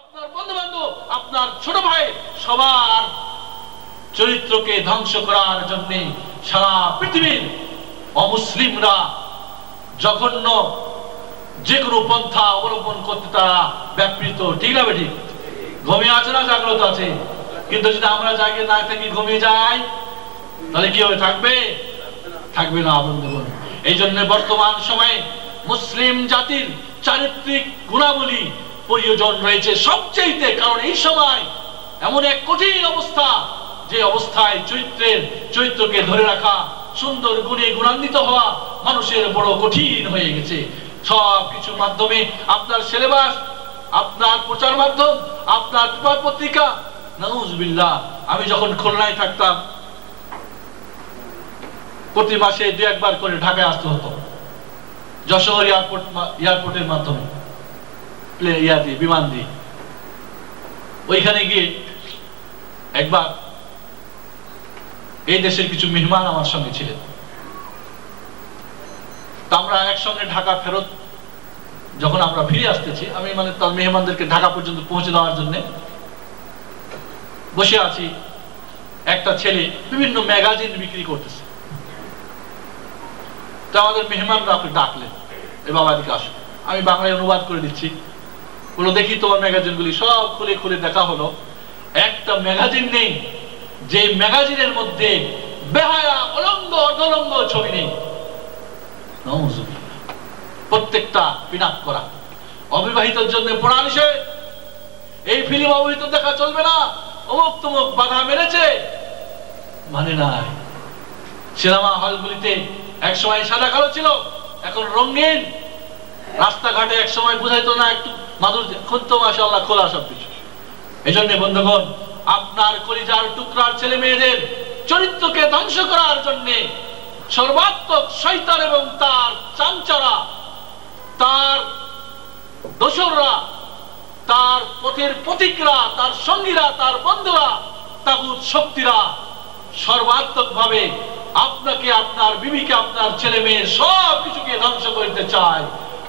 আপনার বন্ধু বান্ধব, আপনার ছোট ভাই, সবার চরিত্রকে ধ্বংস করার জন্য সারা পৃথিবীর অমুসলিমরা জঘন্য যে কোনো পন্থা অবলম্বন করতে তারা ব্যাপৃত। ঠিক না বেটি? ঘুমিয়ে আছে না জাগ্রত আছে? কিন্তু যদি আমরা জাগিয়ে না থাকি, ঘুমিয়ে যাই, তাহলে কি হবে? থাকবে না বন্ধুগণ। এই জন্য বর্তমান সময়ে মুসলিম জাতির চারিত্রিক গুণাবলী প্রয়োজন রয়েছে সবচেয়ে। কারণ এই সময় এমন এক কঠিন অবস্থা, যে অবস্থায় চরিত্রকে ধরে রাখা, সুন্দর গুণে গুণান্বিত হওয়া মানুষের বড় কঠিন হয়ে গেছে। সব কিছুর মাধ্যমে আপনার সিলেবাস, আপনার প্রচার মাধ্যম, আপনার পত্রিকা, নাউজুবিল্লাহ। আমি যখন খুলনায় থাকতাম, প্রতি মাসে 2-1 বার করে ঢাকায় আসতে হতো, যশোর এয়ারপোর্টের মাধ্যমে, বিমান দিয়ে। ওইখানে গিয়ে একবার এই দেশের কিছু মেহমান আমার সঙ্গে ছিলেন। তা আমরা একসঙ্গে ঢাকা ফেরত যখন আমরা ফিরে আসতেছি, আমি মানে তার মেহমানদেরকে ঢাকা পর্যন্ত পৌঁছে দেওয়ার জন্য বসে আছি। একটা ছেলে বিভিন্ন ম্যাগাজিন বিক্রি করতেছে। তো আমাদের মেহমানরা আপনি ডাকলেন, এ বাবা দিকে আসো। আমি বাংলায় অনুবাদ করে দিচ্ছি। বলো, দেখি তোমার ম্যাগাজিনগুলি। সব খুলে খুলে দেখা হলো, একটা ম্যাগাজিন নেই যে ম্যাগাজিনের মধ্যে বেহায়া, অলঙ্গ, অধলঙ্গ ছবি নেই। প্রত্যেকটা পিনাক করা। অবিবাহিতের জন্য পড়া নিষেধ, এই ফিল্ম অবহিত দেখা চলবে না, অমুক তমুক বাধা মেরেছে, মানে নাই। সিনেমা হলগুলিতে একসময় সাদা কালো ছিল, এখন রঙিন। রাস্তাঘাটে একসময় বুঝাইতো না একটু মাধুর্য, এখন তো মাশাআল্লাহ খোলা সবকিছু। এই জন্য বন্ধুগণ, আপনার কলিজার টুকরার ছেলে মেয়েদের চরিত্রকে ধ্বংস করার জন্য সর্বাত্মক শয়তান এবং তার চামচারা, তার দোসররা, তার পথের পথিকরা, তার সঙ্গীরা, তার বন্ধুরা, তাগুত শক্তিরা সর্বাত্মক ভাবে আপনাকে, আপনার বিবিকে, আপনার ছেলে মেয়ে সব কিছুকে ধ্বংস করতে চায়।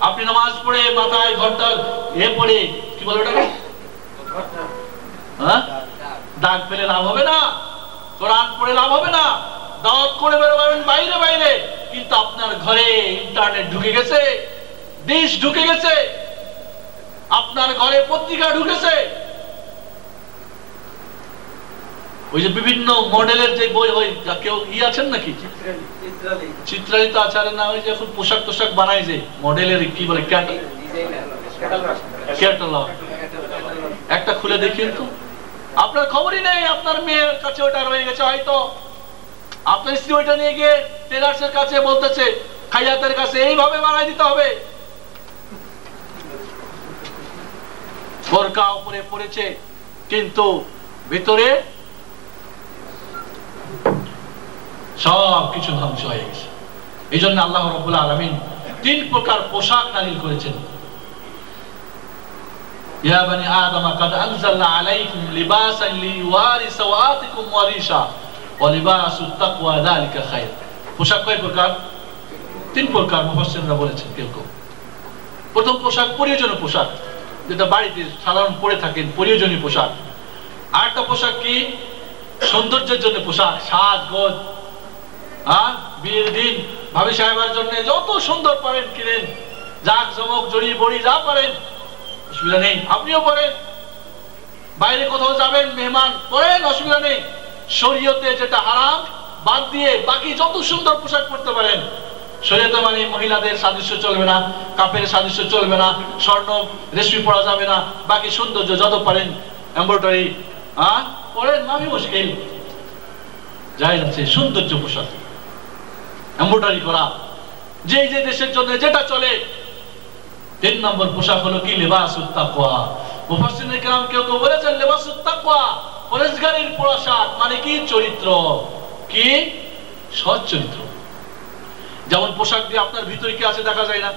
আপনি নামাজ পড়ে মাথায় ঘন্টা পড়ে, কি বলে ওটাকে, দাগ ফেলে লাভ হবে না, কোরআন পড়ে লাভ হবে না, দাওয়াত করে বেরোবেন বাইরে বাইরে, কিন্তু আপনার ঘরে ইন্টারনেট ঢুকে গেছে, ডিশ ঢুকে গেছে, আপনার ঘরে পত্রিকা ঢুকেছে। ওই যে বিভিন্ন মডেলের যে বই, ওই কেউ আছেন নাকি চিত্রালিত আচারে না, ওই যে এখন পোশাক টোশাক বানায় যে মডেলের, কি বলে, ক্যাটালগ, একটা খুলে দেখিয়ে তো। আপনার খবরই নেই, আপনার মেয়ের কাছে ওটা রয়ে গেছে, হয়তো আপনার স্ত্রী ওইটা নিয়ে গিয়ে টেলার্সের কাছে বলতেছে, খাইয়াতের কাছে এইভাবে বানাই দিতে হবে। বোরকা উপরে পড়েছে, কিন্তু ভিতরে সব কিছু ধ্বংস হয়ে গেছে। এই জন্য আল্লাহ রাব্বুল আলামিন 3 প্রকার পোশাক নাযিল করেছেন। ইয়া বানি আদম কাদ আনজালনা আলাইকুম লিবাসান লিওয়ারি সাওয়াতিকুম ওয়া রিশা ওয়া লিবাসুত তাকওয়া যালিকা খায়র। পোশাক কয় প্রকার? 3 প্রকার মুফাসসিররা বলেছেন। কেউ প্রথম পোশাক প্রয়োজনীয় পোশাক, যেটা বাড়িতে সাধারণ পরে থাকেন, প্রয়োজনীয় পোশাক। আরেকটা পোশাক কি? সৌন্দর্যের জন্য পোশাক, সাজগোজ। বিয়ের দিন ভাবি সাহেবের জন্য যত সুন্দর পারেন কিনেন, জাক জমক জড়ি বড়ি যা পারেন, অসুবিধা নেই, আপনিও পরেন। বাইরে কোথাও যাবেন, মেহমান পরেন, অসুবিধা নেই। শরীয়তে যেটা হারাম বাদ দিয়ে বাকি যত সুন্দর পোশাক পরতে পারেন। শরীয়তে মানে মহিলাদের সাদৃশ্য চলবে না, কাপের সাদৃশ্য চলবে না, স্বর্ণ রেশমি পরা যাবে না, বাকি সৌন্দর্য যত পারেন, এমব্রয়ডারি পরেন, মামি মুশকিল জায়েজ আছে। সৌন্দর্য পোশাক, এমব্রয়ডারি করা, যে যে দেশের জন্য যেটা চলে। 3 নম্বর পোশাক হলো কি? লিবাসুত তাকওয়া। মুফাসসিরিনে কেরাম কেউ কেউ বলেছেন লিবাসুত তাকওয়া পরেশগারির পোশাক মানে কি? চরিত্র। কি? সৎ চরিত্র। যেমন পোশাক দিয়ে আপনার ভিতরে কি আছে দেখা যায় না।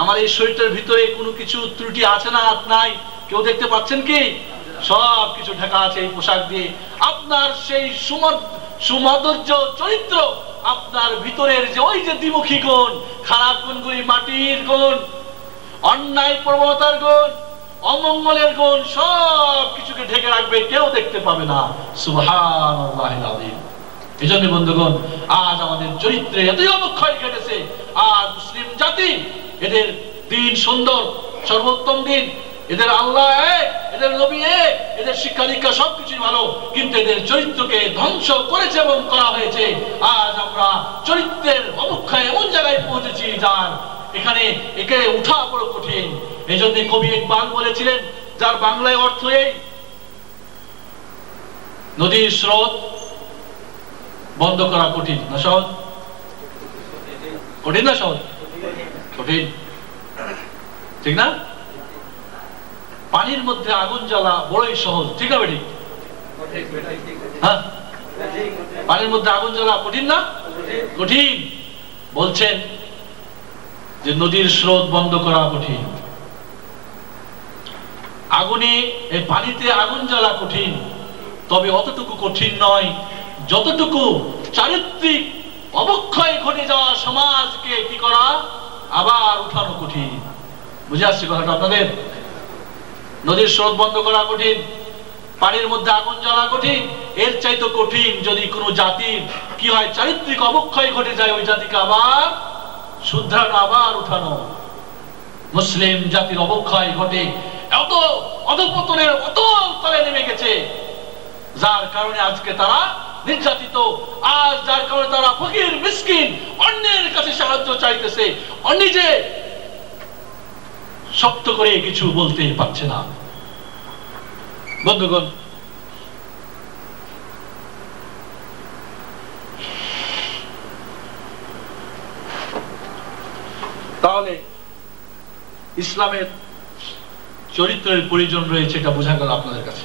আমার এই শরীরের ভিতরে কোনো কিছু ত্রুটি আছে না, নাই, কেউ দেখতে পাচ্ছেন কি? সব কিছু ঢাকা আছে এই পোশাক দিয়ে। আপনার সেই সুমধুর্য চরিত্র, আপনার ভিতরের যে ওই যে দ্বিমুখী গুণ, খারাপ গুণগুলি, মাটির গুণ, অন্যায় প্রবণতার গুণ, অমঙ্গলের গুণ সব কিছুকে ঢেকে রাখবে, কেউ দেখতে পাবে না। সুবহানাল্লাহিল আযীম। এজন্য বন্ধুগণ, আজ আমাদের চরিত্রে এতই অবক্ষয় ঘটেছে। আজ মুসলিম জাতি, এদের দিন সুন্দর, সর্বোত্তম দিন, এদের আল্লাহ এক, এদের নবী এক, এদের শিক্ষা দীক্ষা সবকিছুই ভালো, কিন্তু এদের চরিত্রকে ধ্বংস করেছে এবং করা হয়েছে। আজ আমরা চরিত্রের অবক্ষয় এমন জায়গায় পৌঁছেছি যার এখানে একে উঠা বড় কঠিন। এই জন্য কবি ইকবাল বলেছিলেন, যার বাংলায় অর্থ এই, নদীর স্রোত বন্ধ করা কঠিন না সহজ? কঠিন না সহজ? কঠিন, ঠিক না? পানির মধ্যে আগুন জ্বালা বড়ই সহজ, ঠিক না বেটি? হ্যাঁ, পানির মধ্যে আগুন জ্বালা কঠিন না? কঠিন। বলছেন যে নদীর স্রোত বন্ধ করা কঠিন। আগুনে, এই পানিতে আগুন জ্বালা কঠিন, তবে অতটুকু কঠিন নয় যতটুকু চারিত্রিক অবক্ষয় ঘটে যাওয়া সমাজকে কি করা, আবার উঠানো কঠিন। বুঝে আসছে কথাটা আপনাদের? নদীর স্রোত বন্ধ করা কঠিন, পানির মধ্যে আগুন জ্বালা কঠিন, এর চাইতে কঠিন যদি কোনো জাতির কি হয়, চারিত্রিক অবক্ষয় ঘটে যায়, ওই জাতিকে আবার শুধরানো, আবার উঠানো। মুসলিম জাতির অবক্ষয় ঘটে, এত অধঃপতনের অতল তলে নেমে গেছে, যার কারণে আজকে তারা নির্যাতিত। আজ যার কারণে তারা ফকির মিসকিন, অন্যের কাছে সাহায্য চাইতেছে, নিজে শক্ত করে কিছু বলতে পারছে না। বন্ধুগণ, তাহলে ইসলামের চরিত্রের প্রয়োজন রয়েছে, এটা বোঝা গেল আপনাদের কাছে।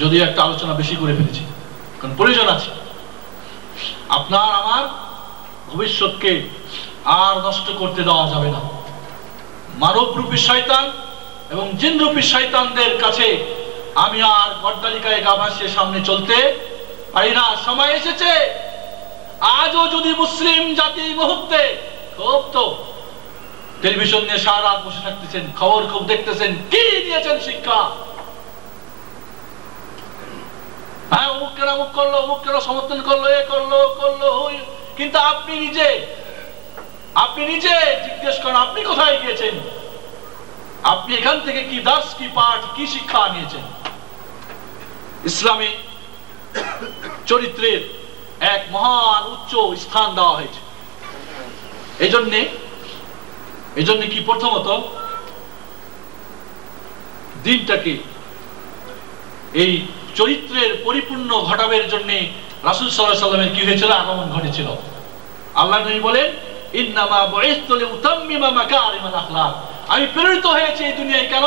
যদিও একটা আলোচনা বেশি করে ফেলেছি, কারণ প্রয়োজন আছে। আপনার আমার ভবিষ্যৎকে আর নষ্ট করতে দেওয়া যাবে না। মানবরূপী শয়তান এবং জিনরূপী শয়তানদের কাছে আমি আর গড্ডালিকায় গা ভাসিয়ে সামনে চলতে পারি না। সময় এসেছে, আজও যদি মুসলিম জাতি মুহূর্তে, খুব তো টেলিভিশন নিয়ে সারা রাত বসে থাকতেছেন, খবর খুব দেখতেছেন, কি দিয়েছেন শিক্ষা, হ্যাঁ অমুক কেন অমুক করলো, অমুক কেন সমর্থন করলো, এ করলো করলো, কিন্তু আপনি নিজে জিজ্ঞেস করেন, আপনি কোথায় গিয়েছেন? আপনি এখান থেকে কি দাস, কি পাঠ, কি শিক্ষা নিয়েছেন? ইসলামে চরিত্রের এক মহান উচ্চ স্থান দেওয়া হয়েছে। এই জন্য কি প্রথমত দিনটাকে, এই চরিত্রের পরিপূর্ণ ঘটাবের জন্য রাসূল সাল্লাল্লাহু আলাইহি ওয়াসাল্লামের কি হয়েছিল, আগমন ঘটেছিল। আল্লাহ নবী বলেন, ইন্নামা বুইসতু লিউতাম্মিমা মাকারিমাল আখলাক, আমি প্রেরিত হয়েছি এই দুনিয়ায় কেন?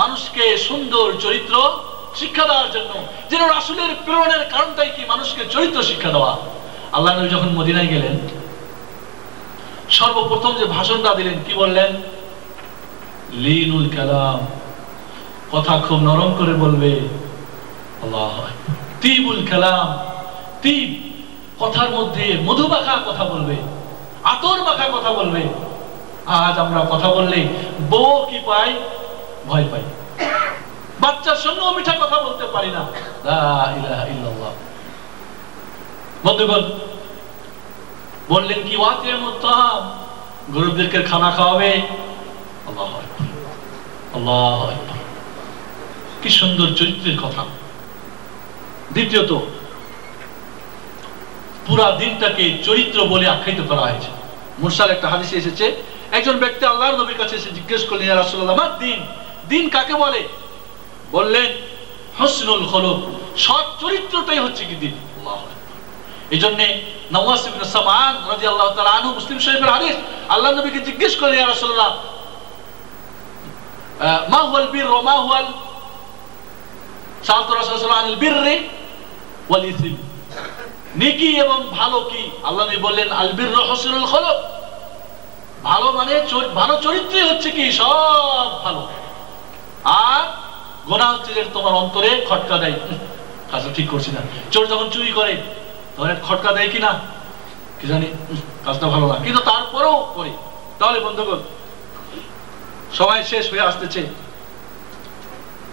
মানুষকে সুন্দর চরিত্র শিক্ষা দেওয়ার জন্য। যেন রাসূলের প্রেরণের কারণটাই কি, মানুষকে চরিত্র শিক্ষা দেওয়া। আল্লাহ নবী যখন মদিনায় গেলেন, সর্বপ্রথম যে ভাষণটা দিলেন, কি বললেন? লিনুল কালাম, কথা খুব নরম করে বলবে। আল্লাহ, তিবুল কালাম, তিব, কথার মধ্যে মধু মাখা কথা বলবে, আতর মাখা কথা বলবে। আজ আমরা কথা বললে বউ কি পাই? ভয় পাই। বাচ্চার সঙ্গেও মিঠা কথা বলতে পারি না। লা ইলাহা ইল্লাল্লাহ। বন্ধুগণ, বললেন কি, ওয়াতিমুত তাআম, গরিবদেরকে খানা খাওয়াবে। আল্লাহু আকবার, আল্লাহু আকবার, কি সুন্দর চরিত্রের কথা। দ্বিতীয়ত, পুরা দিনটাকে চরিত্র বলে আখ্যায়িত করা হয়েছে। মুরসাল একটা হাদিসে এসেছে, একজন ব্যক্তি আল্লাহর নবীর কাছে এসে জিজ্ঞেস করলেন, ইয়া রাসূলুল্লাহ, আমার দিন কাকে বলে? বললেন, হুসনুল খুলুক, সৎ চরিত্রটাই হচ্ছে কি দিন। আল্লাহু আকবার। এইজন্য নওয়াস ইবনে সামআন রাদিয়াল্লাহু তাআলা আনহু, মুসলিম শরীফের হাদিস, আল্লাহর নবীকে জিজ্ঞেস করলেন, ইয়া রাসূলুল্লাহ, মা হুয়াল বির ওয়া মা হুয়াল, সাআলতু রাসূলুল্লাহ আনিল বিররি ওয়াল ইসম, নেকি এবং ভালো কি? আল্লাহ নবী বললেন, আল বিররু হুসনুল খুলুক, ভালো মানে ভালো চরিত্র হচ্ছে কি সব ভালো। আর গুনাহ হচ্ছে যে তোমার অন্তরে খটকা দেয়, কাজটা ঠিক করছি না। চোর যখন চুরি করে তখন খটকা দেয় কিনা কি জানি, কাজটা ভালো না, কিন্তু তারপরেও করে। তাহলে বন্ধুগণ, সময় শেষ হয়ে আসতেছে।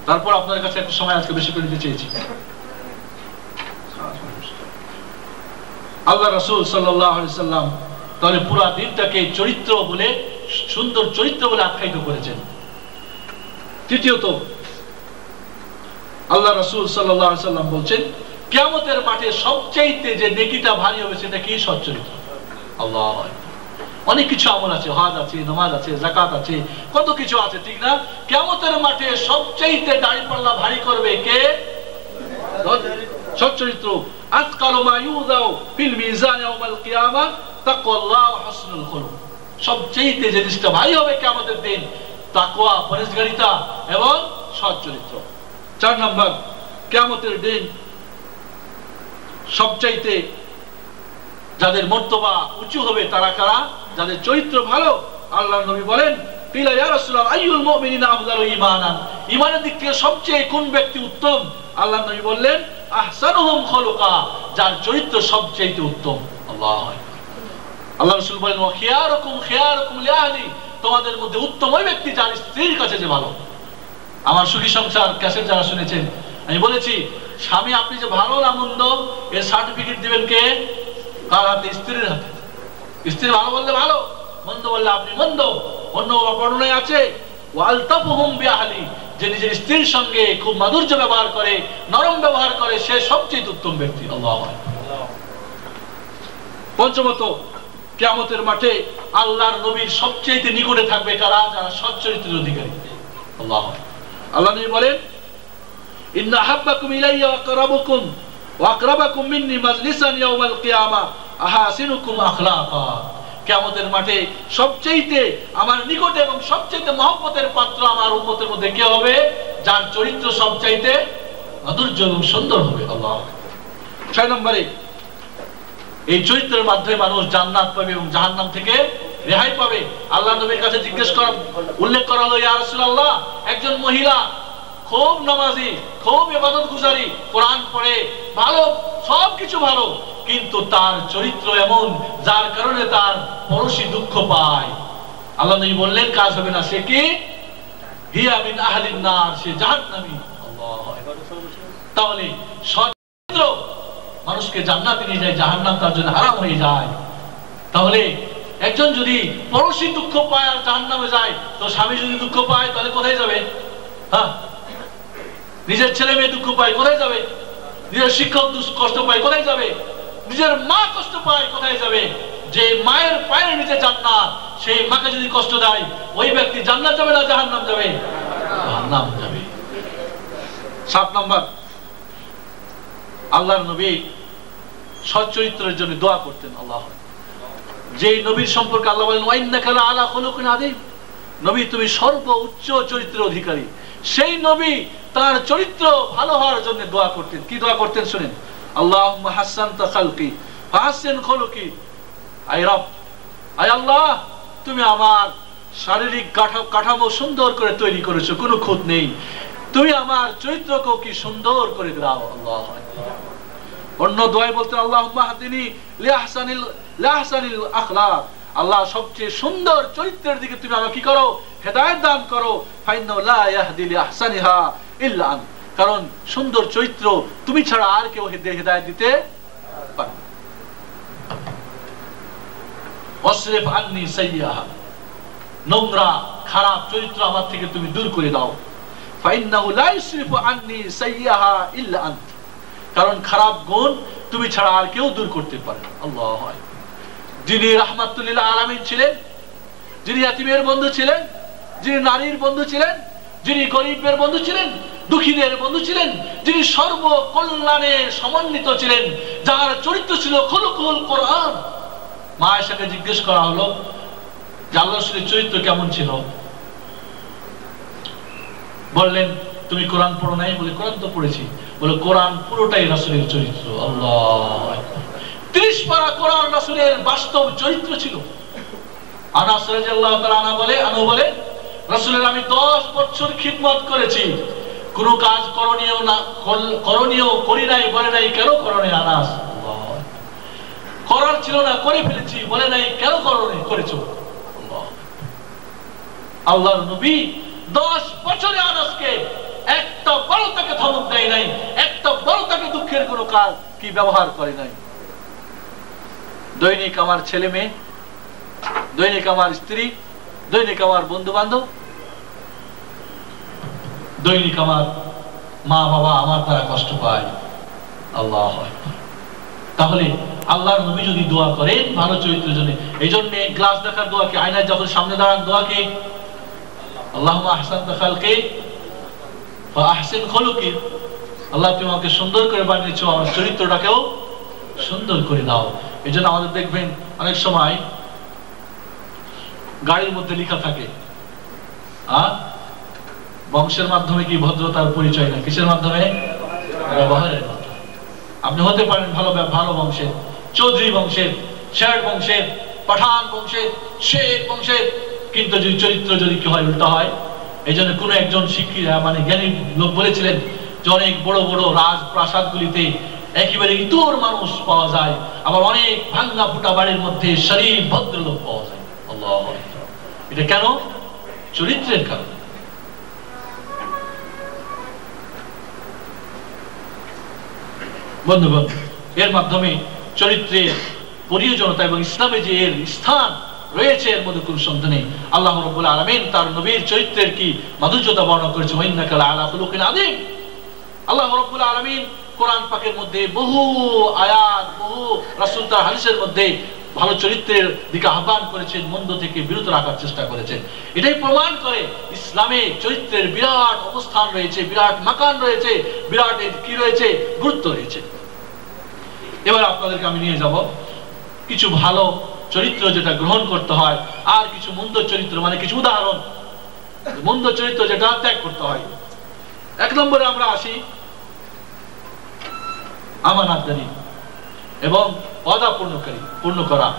তারপর আপনাদের কাছে একটু সময় আজকে বেশি করে দিতে চেয়েছি। আল্লাহ রাসূল সাল্লাল্লাহু আলাইহি সাল্লাম তাহলে পুরো দিনটাকে চরিত্র বলে, সুন্দর চরিত্র বলে আখ্যায়িত করেছেন। তৃতীয়ত আল্লাহ রাসূল সাল্লাল্লাহু আলাইহি সাল্লাম বলছেন কিয়ামতের মাঠে সবচেয়ে যে নেকিটা ভারী হবে সেটা কি? সচ্চরিত্র। আল্লাহ, অনেক কিছু আমল আছে, হজ আছে, নামাজ আছে, যাকাত আছে, কত কিছু আছে, ঠিক না? কিয়ামতের মাঠে সবচেয়ে দাঁড়িপাল্লা ভারী করবে কে? সচ্চরিত্র। আতকালু মা ইউযাউ ফিল মিজান ইয়াউমাল কিয়ামা তাকওয়াল্লাহ ওয়া হুসনুল খুলুক। সবচেয়ে যে জিনিসটা ভারী হবে কিয়ামতের দিন তাকওয়া, পরহেজগারিতা এবং সচ্চরিত্র। 4 নম্বর, কিয়ামতের দিন সবচাইতে যাদের মর্তবা উঁচু হবে তারা কারা? যাদের চরিত্র ভালো। আল্লাহর নবী বলেন কিলা ইয়া রাসূলুল্লাহ আইয়ুল মুমিনিনা আফদালু ঈমানান, ঈমানের দিক থেকে সবচেয়ে কোন ব্যক্তি উত্তম? আল্লাহর নবী বললেন আহসানুহুম খুলুকা, যার চরিত্র সবচেয়ে উত্তম। আল্লাহ, আল্লাহ রাসূল বলেন ওয়া খিয়ারুকুম খিয়ারুকুম লিআহলি, তোমাদের মধ্যে উত্তম ওই ব্যক্তি যার স্ত্রীর কাছে যে ভালো। আমার সুখী সংসার ক্যাসেট যারা শুনেছেন, আমি বলেছি স্বামী আপনি যে ভালো না মন্দ এর সার্টিফিকেট দিবেন কে? কার হাতে? স্ত্রীর হাতে। স্ত্রী ভালো বললে ভালো, মন্দ বললে আপনি মন্দ। অন্য বর্ণনায় আছে ওয়ালতাফুহুম বিআহলি, যে নিজের স্ত্রীর সঙ্গে খুব মাধুর্য ব্যবহার করে, নরম ব্যবহার করে, সে সবচেয়ে উত্তম ব্যক্তি। আল্লাহু আকবার। পঞ্চমত, কিয়ামতের মাঠে আল্লাহর নবীর সবচেয়ে নিকটে থাকবে কারা? যারা সৎ চরিত্রের অধিকারী। আল্লাহ, আল্লাহ নবী বলেন ইন্না আহাব্বাকুম ইলাইয়া ওয়া আকরাবুকুম ওয়া আকরাবাকুম মিন্নি মাজলিসান ইয়াউমাল কিয়ামা আহাসিনুকুম আখলাকা। কিয়ামতের মাঠে সবচেয়ে আমার নিকটে এবং সবচেয়ে মহব্বতের পাত্র আমার উম্মতের মধ্যে কে হবে? যার চরিত্র সবচেয়ে মাধুর্য এবং সুন্দর হবে। আল্লাহ। 6 নম্বরে, এই চরিত্রের মাধ্যমে মানুষ জান্নাত পাবে এবং জাহান্নাম থেকে রেহাই পাবে। আল্লাহ নবীর কাছে উল্লেখ করা হলো ইয়া রাসূলুল্লাহ, একজন মহিলা খুব নামাজি, খুব ইবাদত গুজারি, কোরআন পড়ে, ভালো, সবকিছু ভালো, কিন্তু তার চরিত্র এমন যার কারণে তার পড়োশী দুঃখ পায়। আল্লাহ নবী বললেন কাজ হবে না, সে কি? হিয়া মিন আহলিন নার, সে জাহান্নামী। আল্লাহ। তাহলে চরিত্র মানুষকে জান্নাতে নিয়ে যায়, জাহান্নাম তার জন্য হারাম হয়ে যায়। তাহলে একজন যদি পড়োশী দুঃখ পায় আর জাহান্নামে যায়, তো স্বামী যদি দুঃখ পায় তাহলে কোথায় যাবে? হ্যাঁ, নিজের ছেলে মেয়ে দুঃখ পায় কোথায় যাবে? নিজের শিক্ষক কষ্ট পায় কোথায় যাবে? নিজের মা কষ্ট পায় কোথায় যাবে? যে মায়ের পায়ের নিচে জান্নাত, সেই মাকে যদি কষ্ট দেয়, ওই ব্যক্তি জান্নাত যাবে না জাহান্নাম যাবে? জাহান্নাম যাবে। 7 নম্বর, আল্লাহর নবী সৎ চরিত্রের জন্য দোয়া করতেন। আল্লাহ, যেই নবীর সম্পর্কে আল্লাহ বলেন ওয়া ইন্নাকা লাআলা খুলুকিন আযীম, নবী তুমি সর্বোচ্চ চরিত্রের অধিকারী, সেই নবী তার চরিত্র ভালো হওয়ার জন্য দোয়া করতেন। কি দোয়া করতেন শুনেন, আল্লাহুম্মা হাসানতা খালকি ফাহসিন খুলুকি, আয় রব, আয় আল্লাহ তুমি আমার শারীরিক কাঠামো সুন্দর করে তৈরি করেছো, কোনো খুঁত নেই, তুমি আমার চরিত্রকেও কি সুন্দর করে দাও। আল্লাহ। অন্য দোয়ায় বলতেন আল্লাহুম্মা হাদিনি লিআহসানিল আখলাক, আল্লাহ সবচেয়ে সুন্দর চরিত্রের দিকে তুমি আমাকে কি করো? হেদায়েত দান করো। ফাইন্নাহু লা ইয়াহদি লিআহসানিহা ইল্লা আন, কারণ সুন্দর চরিত্র তুমি ছাড়া আর কেউ হেদায়েত দিতে পারে না। ওয়াসরিফ আন্নি সাইয়্যাহা, নোংরা খারাপ চরিত্র আমার থেকে তুমি দূর করে দাও। ফাইন্নাহু লা ইউসরিফু আন্নি সাইয়্যাহা ইল্লা আন্ত, কারণ খারাপ গুণ তুমি ছাড়া আর কেউ দূর করতে পারে না। আল্লাহ। যিনি রাহমাতুল লিল আলামিন ছিলেন, যিনি ইয়াতীমের বন্ধু ছিলেন, যিনি নারীর বন্ধু ছিলেন, যিনি গরিবের বন্ধু ছিলেন, দুঃখীদের বন্ধু ছিলেন, যিনি সর্বকল্যাণে সমন্বিত ছিলেন, যার চরিত্র ছিল খুলুকুল কোরআন। মা আয়েশাকে জিজ্ঞেস করা হলো যে আল্লাহর রাসূলের চরিত্র কেমন ছিল? বললেন তুমি কোরআন পড়ো নাই? বলে কোরআন তো পড়েছি। বলে কোরআন পুরোটাই রাসূলের চরিত্র। আল্লাহ। 30 পারা কোরআন রাসূলের বাস্তব চরিত্র ছিল। আনাস রাদিয়াল্লাহু তাআলা আনহু বলে রাসূলের আমি 10 বছর খিদমত করেছি, কোনো কাজ করণীয় করি নাই, বলে নাই কেন করো নাই? আনাস, করার ছিল না করে ফেলেছি, বলে নাই কেন করেছো? আল্লাহর নবী 10 বছরে আনাসকে একটা প্রকার কি ব্যবহার করে নাই। দৈনিক আমার ছেলে মেয়ে, দৈনিক আমার স্ত্রী, দৈনিক আমার বন্ধু বান্ধব, দৈনিক আমার মা বাবা আমার দ্বারা কষ্ট পায়। আল্লাহ, তাহলে আল্লাহর নবী যদি দোয়া করেন ভালো চরিত্রের জন্য, এই জন্য গ্লাস দেখার দোয়া কি, আয়নায় যখন সামনে দাঁড়ান দোয়া কি, আল্লাহুম্মা আহসানতা খালকি ওয়া আহসিন খুলুকি, আল্লাহ তুমি আমাকে সুন্দর করে বানিয়েছো, আমার চরিত্রটাকেও সুন্দর করে দাও। এই জন্য আমাদের দেখবেন অনেক সময় গাড়ির মধ্যে লেখা থাকে বংশের মাধ্যমে কি ভদ্রতার পরিচয় না, কিসের মাধ্যমে? ব্যবহারের মাধ্যমে। আপনি হতে পারেন ভালো ভালো বংশের, চৌধুরী বংশের, শেঠ বংশের, পাঠান বংশের, শেখ বংশের, কিন্তু যদি চরিত্র যদি কি হয় উল্টা হয়। এই জন্য কোন একজন শিক্ষিত মানে জ্ঞানী লোক বলেছিলেন যে অনেক বড় বড় রাজপ্রাসাদগুলিতে একেবারে ইতর মানুষ পাওয়া যায়, আবার অনেক ভাঙ্গা ফুটা বাড়ির মধ্যে শরীফ ভদ্রলোক পাওয়া যায়। আল্লাহ, এটা কেন? চরিত্রের কারণে। বন্ধুগণ, এর মাধ্যমে চরিত্রের প্রয়োজনীয়তা এবং ইসলামে যে এর স্থান রয়েছে এর মধ্যে কোনো সন্দেহ নেই। আল্লাহ রাব্বুল আলামিন তার নবীর চরিত্রের কি মাধুর্যতা বর্ণনা করেছে, ওয়াইন্নাকা লাআলা খুলুকিন আযীম। আল্লাহ রাব্বুল আলামিন কোরআন পাকের মধ্যে বহু আয়াত, বহু রাসূল তার হাদিসের মধ্যে ভালো চরিত্রের দিকে আহ্বান করেছেন, মন্দ থেকে বিরত রাখার চেষ্টা করেছেন। এটাই প্রমাণ করে ইসলামে চরিত্রের বিরাট অবস্থান রয়েছে, বিরাট মাকান রয়েছে, বিরাট কি রয়েছে, গুরুত্ব রয়েছে। এবার আপনাদেরকে আমি নিয়ে যাব কিছু ভালো চরিত্র যেটা গ্রহণ করতে হয়, আর কিছু মন্দ চরিত্র মানে কিছু উদাহরণ মন্দ চরিত্র যেটা ত্যাগ করতে হয়। এক নম্বরে আমরা আসি আমানতদারি এবং ওয়াদা পূর্ণ করা।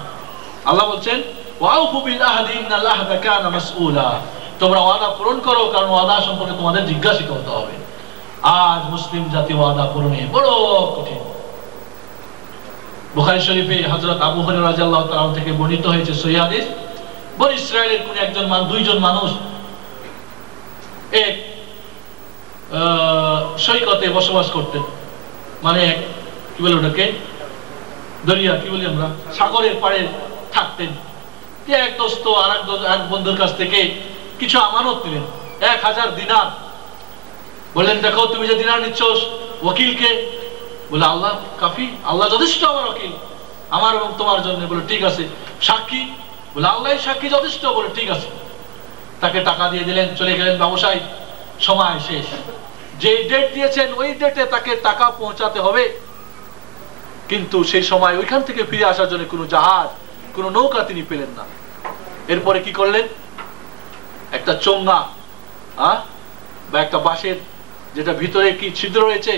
আল্লাহ বলছেন ওয়াউফু বিল আহদি ইন্নাল আহদা কানা মাসউলা, তোমরা ওয়াদা পূরণ করো কারণ ওয়াদা সম্পর্কে তোমাদের জিজ্ঞাসিত হতে হবে। আজ মুসলিম জাতি ওয়াদা পূরণে বড় কঠিন। বুখারী শরীফে হযরত আবু হুরায়রা রাদিয়াল্লাহু তাআলা থেকে বর্ণিত হয়েছে সহিহ হাদিস, বনি ইসরাইলের কোন একজন দুইজন মানুষ এক সৈকতে বসবাস করতেন, মানে কি বলে ওটাকে, দরিয়া কি বলি আমরা, সাগরের পাড়ে থাকতেন। এক দোস্ত আর এক বন্ধুর কাছ থেকে কিছু আমানত নিলেন, 1000 দিনার। বললেন দেখো তুমি যে দিনার নিচ্ছ ওকিলকে, বলে আল্লাহ কাফি, আল্লাহ যথেষ্ট আমার ওকিল আমার এবং তোমার জন্য। বলে ঠিক আছে। সাক্ষী, বলে আল্লাহ সাক্ষী যথেষ্ট। বলে ঠিক আছে। তাকে টাকা দিয়ে দিলেন, চলে গেলেন ব্যবসায়ী। সময় শেষ, যে ডেট দিয়েছেন ওই ডেটে তাকে টাকা পৌঁছাতে হবে, কিন্তু সেই সময় ওইখান থেকে ফিরে আসার জন্য কোনো জাহাজ, কোনো নৌকা তিনি পেলেন না। এরপরে কি করলেন, একটা চোঙ্গা বা একটা বাঁশের যেটা ভিতরে কি ছিদ্র রয়েছে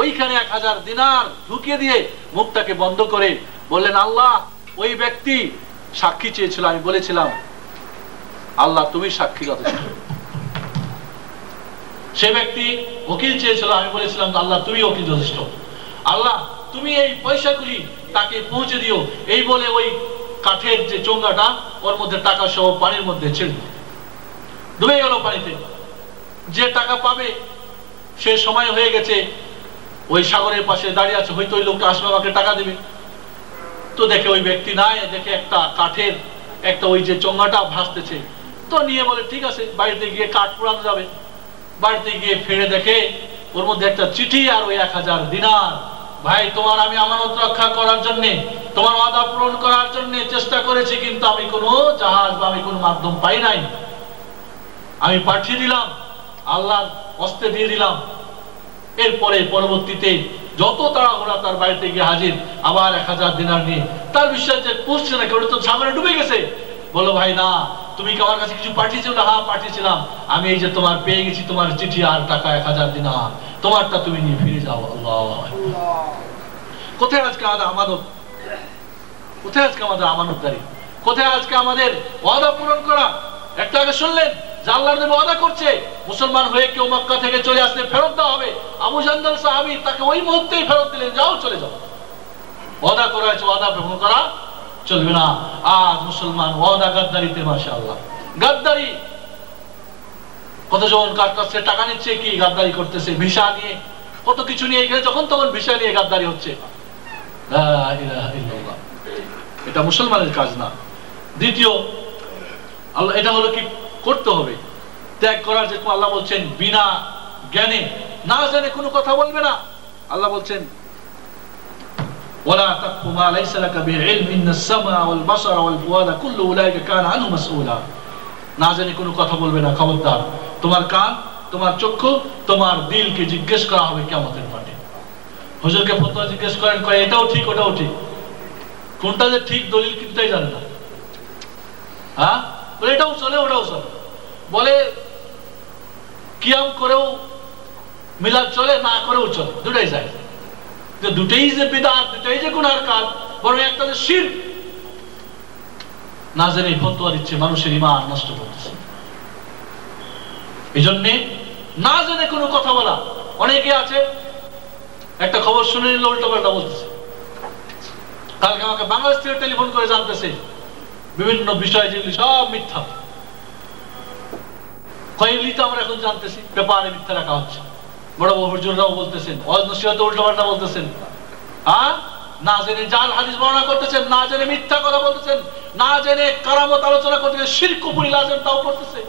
ওইখানে 1000 দিনার ঢুকিয়ে দিয়ে মুখটাকে বন্ধ করে বললেন আল্লাহ ওই ব্যক্তি সাক্ষী চেয়েছিল, আমি বলেছিলাম আল্লাহ তুমি সাক্ষী যথেষ্ট। সে ব্যক্তি ওকিল চেয়েছিল, আমি বলেছিলাম আল্লাহ তুমি ওকিল যথেষ্ট। আল্লাহ তুমি এই পয়সাগুলি তাকে পৌঁছে দিও। এই বলে ওই কাঠের যে চোঙ্গাটা ওর মধ্যে টাকা সহ পানির মধ্যে ছেড়ে ডুবে গেল পানিতে। যে টাকা পাবে সে সময় হয়ে গেছে, ওই সাগরের পাশে দাঁড়িয়ে আছে, হয়তো ওই লোকটা আসবে আমাকে টাকা দেবে। তো দেখে ওই ব্যক্তি নাই, দেখে একটা কাঠের একটা ওই যে চোঙ্গাটা ভাসতেছে, তো নিয়ে বলে ঠিক আছে বাড়িতে গিয়ে কাঠ পোড়ানো যাবে। বাড়িতে গিয়ে ফিরে দেখে ওর মধ্যে একটা চিঠি আর ওই 1000 দিনার। ভাই তোমার আমি আমানত রক্ষা করার জন্য, তোমার ওয়াদা পূরণ করার জন্য চেষ্টা করেছি, কিন্তু আমি কোনো জাহাজ বা আমি কোনো মাধ্যম পাই নাই। আমি পাঠিয়ে দিলাম, আল্লাহর হস্তে দিয়ে দিলাম। এরপরে পরবর্তীতে যত তাড়াহুড়া তার বাড়িতে গিয়ে হাজির, আবার 1000 দিনার নিয়ে। তার বিশ্বাস যে পৌঁছছে না, কেউ তো সাগরে ডুবে গেছে। বলো ভাই না তুমি কি আমার কাছে কিছু পাঠিয়েছিলে? হ্যাঁ পাঠিয়েছিলাম। আমি এই যে তোমার পেয়ে গেছি তোমার চিঠি আর টাকা 1000 দিনার, তোমারটা তুমি নিয়ে ফিরে যাও। আল্লাহ, কোথায় আজকে আমাদের আমানত? কোথায় আজকে আমাদের আমানতদারি? কোথায় আজকে আমাদের ওয়াদা পূরণ করা? একটা আগে শুনলেন যে আল্লাহর নবী ওয়াদা করছে মুসলমান হয়ে কেউ মক্কা থেকে চলে আসলে ফেরত দেওয়া হবে। আবু জান্দাল সাহাবী তাকে ওই মুহূর্তেই ফেরত দিলেন, যাও চলে যাও। ওয়াদা করা হয়েছে, ওয়াদা ভঙ্গ করা চলবে না। আজ মুসলমান ওয়াদা গাদ্দারিতে মাশাআল্লাহ গাদ্দারি। কতজন কার কাছে টাকা নিচ্ছে, কি গাদ্দারি করতেছে, ভিসা নিয়ে কত কিছু নিয়ে এখানে যখন তখন বিষয় নিয়ে গাদ্দারি হচ্ছে। লা ইলাহা ইল্লাল্লাহ। এটা মুসলমানের কাজ না। দ্বিতীয়, আল্লাহ এটা হলো কি করতে হবে ত্যাগ করার, যেরকম আল্লাহ বলছেন বিনা জ্ঞানে না জেনে কোনো কথা বলবে না। আল্লাহ বলছেন ওয়ালা তাকফু মা লাইসা লাকা বিইলম ইন্নাস সামআ ওয়াল বাসারা ওয়াল ফুআদা কুল্লু উলাইকা কানা আনহু মাসউলা। না জেনে কোনো কথা বলবে না, খবরদার। তোমার কান, তোমার চক্ষু, তোমার দিলকে জিজ্ঞেস করা হবে কিয়ামতের মাঠে। হুজুরকে ফতোয়া জিজ্ঞেস করেন, কয় এটাও ঠিক ওটাও ঠিক, কোনটা যে ঠিক দলিল কিনতেই জানে না। হ্যাঁ, বলে এটাও চলে ওটাও চলে, বলে কিয়াম করেও মিলাদ চলে, না করেও চলে, দুটাই যায়। দুটাই যে বিদআত, দুটাই যে গুনার কাজ, বরং একটা যে শিরক। না জেনে ফতোয়া দিচ্ছে, মানুষের ঈমান নষ্ট করতেছে। এই জন্যে না জেনে কোনো কথা বলা, অনেকে আছে একটা খবর শুনে নিল উল্টো পাল্টা বলতেছে। কালকে আমাকে বাংলাদেশ থেকে টেলিফোন করে জানতেছে বিভিন্ন বিষয় যেগুলি সব মিথ্যা। কয়েকগুলি তো আমরা এখন জানতেছি পেপারে মিথ্যা রাখা হচ্ছে। বড় বড় হুজুররাও বলতেছেন, ওয়াজ নসিহতে উল্টো পাল্টা বলতেছেন। না জেনে জাল হাদিস বর্ণনা করতেছেন, না জেনে মিথ্যা কথা বলতেছেন, না জেনে কারামত আলোচনা করতেছেন, শিরক কুফরি লাজেম তাও করতেছে।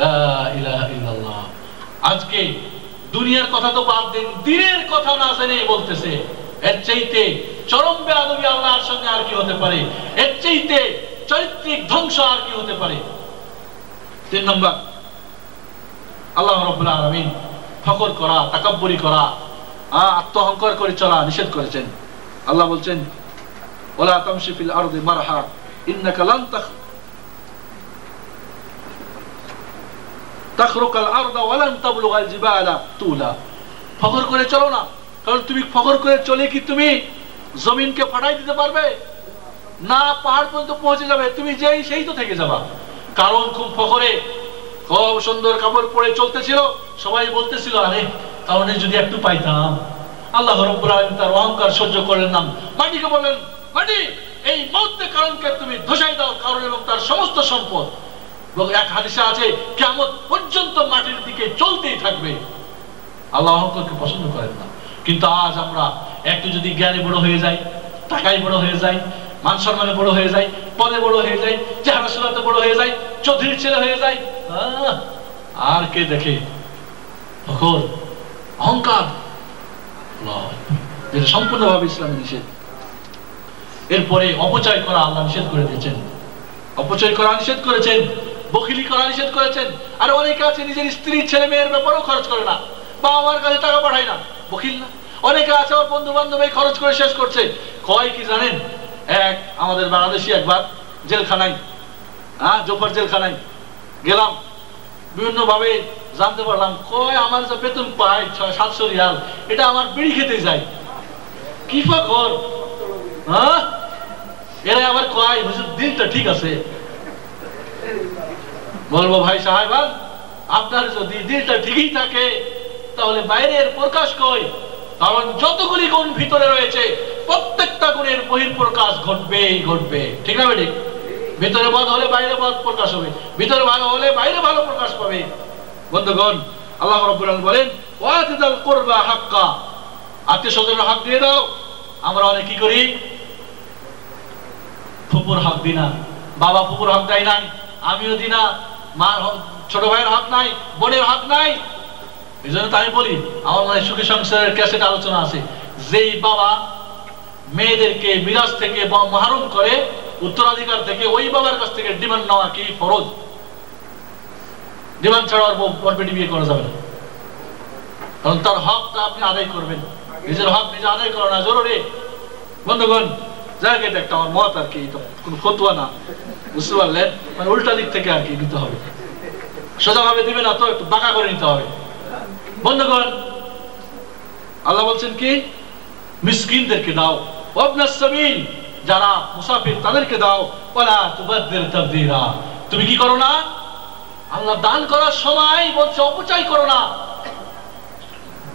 লা ইলাহা ইল্লাল্লাহ। আজকে দুনিয়ার কথা তো বাদ দেন, দ্বীনের কথা না জেনে বলতেছে। এর চাইতে চরম বেয়াদবি আল্লাহর সঙ্গে আর কি হতে পারে? এর চাইতে চরিত্রিক ধ্বংস আর কি হতে পারে? 3 নম্বর, আল্লাহ রাব্বুল আলামিন ফখর করা, তাকাব্বুরি করা, আত্মহংকার করে চলা নিষেধ করেছেন। আল্লাহ বলছেন ওয়ালা তামশি ফিল আরদি মারহা ইন্নাকা লান তাখরুকাল আরদা ওয়া লান তাবলুগাল জিবালা তুলা। ফখর করে চলো না, কারণ তুমি ফখর করে চলে কি তুমি জমিনকে ফাটাই দিতে পারবে না? পাহাড় পর্যন্ত পৌঁছে যাবে, তুমি যেই সেই তো থেকে যাবা। কারণ খুব ফখরে খুব সুন্দর কাপড় পরে চলতেছিল, সবাই বলতেছিল আরে কারণে যদি একটু পাইতাম। আল্লাহ রাব্বুল আলামিন তার অহংকার সহ্য করলেন না, মাটিকে বললেন মাটি এই মওতে কারণকে তুমি ধসাই দাও, কারণ এবং তার সমস্ত সম্পদ। এবং এক হাদিসে আছে কিয়ামত পর্যন্ত মাটির দিকে চলতেই থাকবে। আল্লাহ অহংকারকে পছন্দ করেন না। কিন্তু আজ আমরা একটু যদি জ্ঞানে বড় হয়ে যাই, টাকায় বড় হয়ে যাই, মান সম্মানে বড় হয়ে যাই, পদে বড় হয়ে যাই, চেহারা সুরাতে বড় হয়ে যাই, চৌধুরীর ছেলে হয়ে যাই, আর কে দেখে? তখন অহংকার, যেটা সম্পূর্ণভাবে ইসলামে নিষেধ। এরপরে অপচয় করা আল্লাহ নিষেধ করে দিয়েছেন, অপচয় করা নিষেধ করেছেন, বখিলি করা নিষেধ করেছেন। আর অনেকে আছে নিজের স্ত্রী ছেলে মেয়ের ব্যাপারেও খরচ করে না, বাবা মার কাছে টাকা পাঠায় না, বখিল না। অনেকে আছে ওর বন্ধু বান্ধব খরচ করে শেষ করছে। কয় কি জানেন, এক আমাদের বাংলাদেশি একবার জেলখানায়, জোফার জেলখানায় গেলাম, বিভিন্ন ভাবে জানতে পারলাম, কয় আমার যে বেতন পায় 600-700 রিয়াল, এটা আমার বিড়ি খেতে যায়। কি ফখর! এরা আবার কয় হুজুর দিনটা ঠিক আছে। বলবো ভাই সাহেব, আপনার যদি দিলটা ঠিকই থাকে তাহলে বাইরের প্রকাশ কই? কারণ যতগুলি গুণ ভিতরে রয়েছে প্রত্যেকটা গুণের বহিঃপ্রকাশ ঘটবেই ঘটবে, ঠিক না বেঠিক? ভিতরে বদ হলে বাইরে বদ প্রকাশ হবে, ভিতরে ভালো হলে বাইরে ভালো প্রকাশ পাবে। বন্ধুগণ, আল্লাহ রাব্বুল আলামিন বলেন ওয়াতিদাল কুরবা হাক্কা, আত্মীয়-স্বজনের হক দিয়ে দাও। আমরা অনেক কি করি? ফুপুর হক দিই না, বাবা ফুপুর হক দেয় নাই, আমিও দিই না, মা ছোট ভাইয়ের হক নাই, বোনের হক নাই। এই জন্য তো আমি বলি, আমার মনে হয় সুখী সংসারের ক্যাসেট আলোচনা আছে, যেই বাবা মেয়েদেরকে মিরাজ থেকে মাহরুম করে, উত্তরাধিকার থেকে, ওই বাবার কাছ থেকে ডিমান্ড নেওয়া কি ফরজ? ডিমান্ড ছাড়া ওর বেটি বিয়ে করা যাবে না, কারণ তার হকটা আপনি আদায় করবেন। নিজের হক নিজে আদায় করা না জরুরি। বন্ধুগণ, জায়গা এটা একটা আমার মত আর কি, কোন ফতোয়া না, বুঝতে পারলেন? মানে উল্টা দিক থেকে আর কি দিতে হবে, সোজা ভাবে দিবে না তো, একটু বাঁকা করে নিতে হবে। বন্ধুগণ, আল্লাহ বলছেন কি? মিসকিনদেরকে দাও, ওয়াবনাস সাবিল, যারা মুসাফির তাদেরকে দাও, ওয়ালা তুবাদদির তাবদীরা। তুমি কি করো না? আল্লাহ দান করার সময় বলছে অপচয় করো না,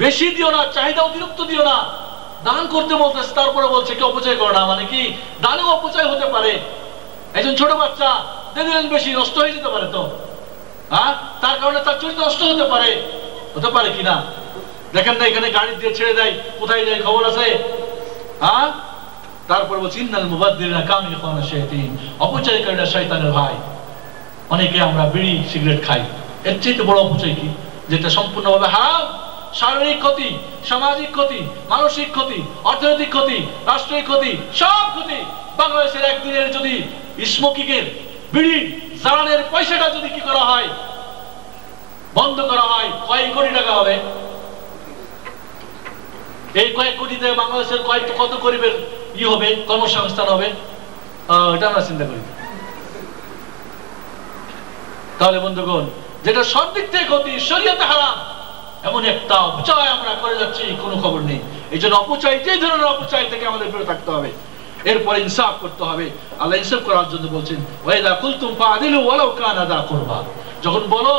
বেশি দিও না, চাহিদা অতিরিক্ত দিও না। দান করতে বলতেছে, তারপরে বলছে কি অপচয় করো না। মানে কি? দানেও অপচয় হতে পারে। একজন ছোট বাচ্চা দিয়ে দিলেন বেশি, নষ্ট হয়ে যেতে পারে তো, তার কারণে তার চরিত্র নষ্ট হতে পারে কিনা? দেখেন না এখানে গাড়ি দিয়ে ছেড়ে দেয়, কোথায় যায় খবর আছে? হ্যাঁ, তারপর বলছি ইন্নাল মুবাদদিরিনা কানু ইখওয়ানা শায়াতিন, অপচয়কারীরা শয়তানের ভাই। অনেকে আমরা বিড়ি সিগারেট খাই, এর চেয়ে বড় অপচয় কি? যেটা সম্পূর্ণভাবে হারাম। শারীরিক ক্ষতি, সামাজিক ক্ষতি, মানসিক ক্ষতি, অর্থনৈতিক ক্ষতি, রাষ্ট্রীয় ক্ষতি, সব ক্ষতি। বাংলাদেশের একদিনের যদি স্মোকিং এর বিড়ি জ্বালানের পয়সাটা যদি কি করা হয়, বন্ধ করা হয়, কয়েক কোটি টাকা হবে। এই কয়েক কোটিতে বাংলাদেশের কত গরিবের হবে, কর্মসংস্থান হবে, এটা আমরা চিন্তা করি। তাহলে বন্ধুগণ, যেটা সব দিক থেকে ক্ষতি, শরীয়তে হারাম, এমন একটা অপচয় আমরা করে যাচ্ছি, কোনো খবর নেই। এই জন্য অপচয়, যে ধরনের অপচয় থেকে আমাদের বিরত থাকতে হবে। এরপরে ইনসাফ করতে হবে। আল্লাহ ইনসাফ করার জন্য বলছেন, ওয়াইদা কুলতুম ফাআদিলু ওয়ালাউ কানা দা কুরবা, যখন বলো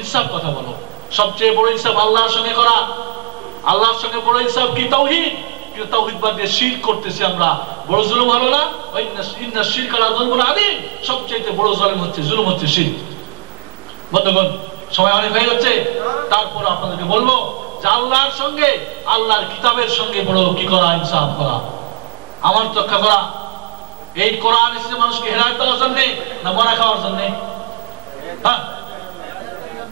ইনসাফ কথা বলো। সবচেয়ে বড় ইনসাফ আল্লাহর সঙ্গে করা। আল্লাহর সঙ্গে বড় ইনসাফ কি? তাওহীদ। কিন্তু তাওহীদ বাদ দিয়ে শিরক করতেছি আমরা, বড় জুলুম হলো না? ইন্না শিরকা লাযুলমুন আযীম, সবচেয়ে বড় জুলুম হচ্ছে শিরক। বন্ধুগণ, সময় অনেক হয়ে যাচ্ছে, তারপর আপনাদেরকে বলবো যে আল্লাহর সঙ্গে, আল্লাহর কিতাবের সঙ্গে বড় কি করা? ইনসাফ করা, আমানত রক্ষা করা। এই কোরআন এসেছে মানুষকে হেদায়েত দেওয়ার জন্য না মরা খাওয়ার জন্য? হ্যাঁ,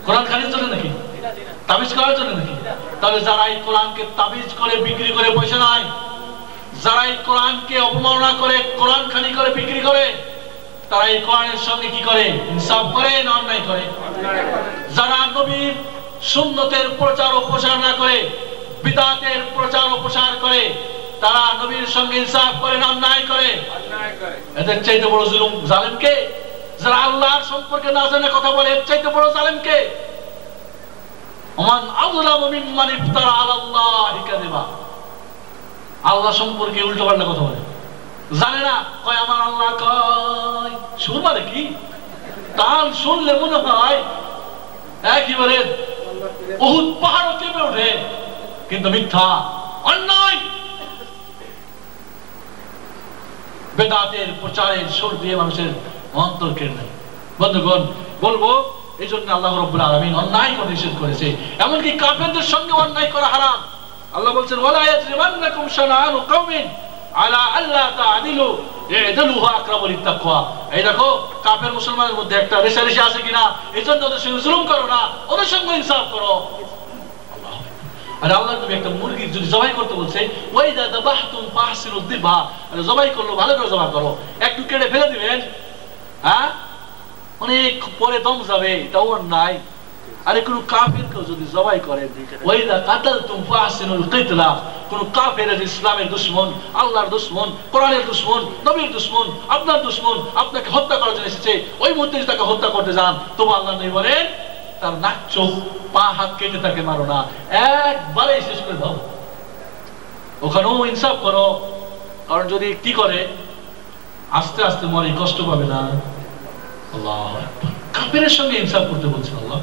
কোরআন খানির জন্য নাকি তাবিজ করার জন্য নাকি? তাহলে যারা এই কোরআনকে তাবিজ করে বিক্রি করে পয়সা নেয়, যারা এই কোরআনকে অপমাননা করে, কোরআন খানি করে বিক্রি করে, তারা এই কোরআনের সঙ্গে কি করে? ইনসাফ করে না অন্যায় করে? যারা নবীর সুন্নতের প্রচার ও প্রসার না করে, বিদআতের প্রচার ও প্রসার করে, তারা নবীর সঙ্গে ইনসাফ করে না অন্যায় করে? এদের চাইতে বড় জুলুম জালেম কে? যারা আল্লাহর সম্পর্কে না জানে কথা বলে, এর চাইতে বড় জালেম কে? ওমান আযলামু মিম্মান ইফতারা আলাল্লাহি কাযিবা, আল্লাহ সম্পর্কে উল্টোপাল্টা কথা বলে, জানে না, কয় আমার আল্লাহ কয়। সুর মানে কি? তাল শুনলে মনে হয় একেবারে উহুদ পাহাড় কেঁপে ওঠে, কিন্তু মিথ্যা, অন্যায়। বেদাতের প্রচারের সুর দিয়ে মানুষের অন্তর কেড়ে নেয়। বন্ধুগণ, বলবো এই জন্য আল্লাহ রাব্বুল আলামিন অন্যায় করে নিষেধ করেছে, এমনকি কাফেরদের সঙ্গে অন্যায় করা হারাম। আল্লাহ বলছেন, ওয়ালা ইয়াজরিমান্নাকুম শানাআনু কওমিন আলা আল্লা তা'দিলু ই'দিলু হুয়া আকরাবু লিত-তাকওয়া। এই দেখো, কাফের মুসলমানের মধ্যে একটা রেষারেষি আছে কিনা, এজন্য ওদের সঙ্গে জুলুম করো না, ওদের সঙ্গে ইনসাফ করো। আর আল্লাহ নবী একটা মুরগি যদি জবাই করতে বলছে, ওয়াইদা যাবাহতুম ফাহসিনু যিবহা, আর জবাই করলো ভালো করে জবাই করো, একটু কেটে ফেলে দিবেন, হ্যাঁ, অনেক পরে দম যাবে, এটাও অন্যায়। আরে কোন কাফেরকে যদি জবাই করে, ওয়াইদা কাতালতুম ফাহসিনুল কিতলা, কোন কাফের ইসলামের দুশমন, আল্লাহর দুশমন, কোরআনের দুশমন, নবীর দুশমন, আপনার দুশমন, আপনাকে হত্যা করার জন্য এসেছে, ওই মুহূর্তে তাকে হত্যা করতে যান, তবু আল্লাহ নবী বলেন তার নাক, চোখ, পা, হাত কেটে তাকে মারো না, একবারেই শেষ করে দাও। ওখানেও ইনসাফ করো, কারণ যদি কি করে আস্তে আস্তে মরে, কষ্ট পাবে না। আল্লাহ কাফেরের সঙ্গে ইনসাফ করতে বলছেন আল্লাহ।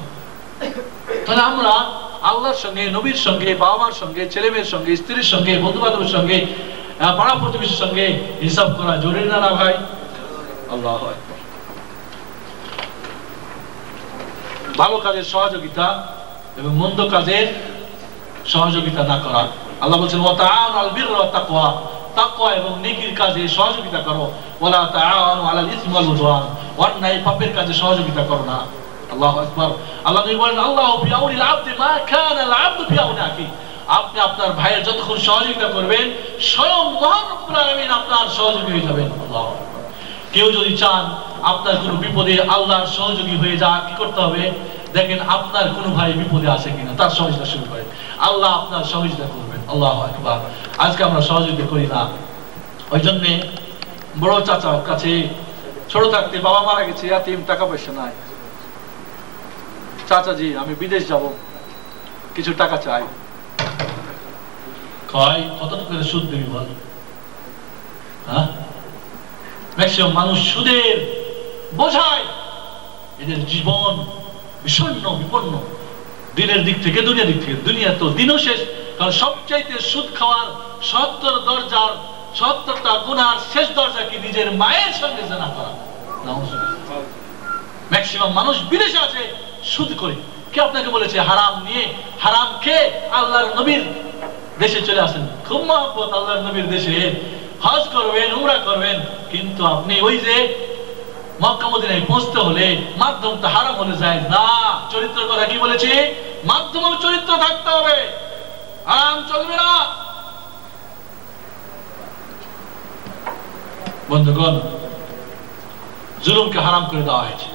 তাহলে আমরা আল্লাহর সঙ্গে, নবীর সঙ্গে, বাবা মার সঙ্গে, ছেলে মেয়ের সঙ্গে, স্ত্রীর সঙ্গে, বন্ধু বান্ধবের সঙ্গে, পাড়া প্রতিবেশীর সঙ্গে ইনসাফ করা জরুরি না, না ভাই? আল্লাহ ভালো কাজের সহযোগিতা এবং মন্দ কাজের সহযোগিতা না করা। আল্লাহ বলছেন, ওয়া তাআওয়ানু আলাল বিররি ওয়াত তাকওয়া, তাকওয়া এবং নেকির কাজে সহযোগিতা করো, ওয়ালা তাআওয়ানু আলাল ইসমি ওয়াল উদওয়ান, অন্যায় পাপের কাজে সহযোগিতা করো না। আল্লাহু আকবার। আল্লাহ নবী বলেন, আল্লাহু ফি আউনিল আবদি মা কানা আল আবদু ফি আউনি আখি, আপনি আপনার ভাইয়ের যতক্ষণ সহযোগিতা করবেন, স্বয়ং মহান রব্বুল আলামিন আপনার সহযোগী হয়ে যাবেন। আল্লাহু আকবার। কেউ যদি চান আপনার কোনো বিপদে আল্লাহর সহযোগী হয়ে যা, কি করতে হবে? দেখেন আপনার কোনো ভাই বিপদে আছে কিনা, তার সহযোগিতা শুরু করেন, আল্লাহ আপনার সহযোগিতা করবেন। আল্লাহু আকবার। আজকে আমরা সহযোগিতা করি না। ওই জন্যে বড় চাচার কাছে ছোট থাকতে বাবা মারা গেছে, ইয়াতিম, টাকা পয়সা নাই, চাচাজি আমি বিদেশ যাব, কিছু টাকা চাই, কয় কতটুকু করে সুদ দিবি বল? হ্যাঁ, ম্যাক্সিমাম মানুষ সুদের বোঝায় এদের জীবন বিষণ্ণ বিপন্ন, দিনের দিক থেকে, দুনিয়ার দিক থেকে। দুনিয়া তো দিনও শেষ, কারণ সবচাইতে সুদ খাওয়ার 70 দরজার 70টা গুনার শেষ দরজা কি? নিজের মায়ের সঙ্গে জিনা করা। ম্যাক্সিমাম মানুষ বিদেশে আছে, সুদ করে। কে আপনাকে বলেছে হারাম নিয়ে হারাম খেয়ে আল্লাহর নবীর দেশে চলে আসেন, খুব মহব্বত আল্লাহর নবীর দেশে, হজ করবেন, উমরা করবেন, কিন্তু আপনি ওই যে মক্কা মদিনায় পৌঁছতে হলে মাধ্যমটা হারাম হলে যায় না। চরিত্রের কথা কি বলেছি? মাধ্যম চরিত্র থাকতে হবে, হারাম চলবে না। বন্ধুগণ, জুলুমকে হারাম করে দেওয়া হয়েছে।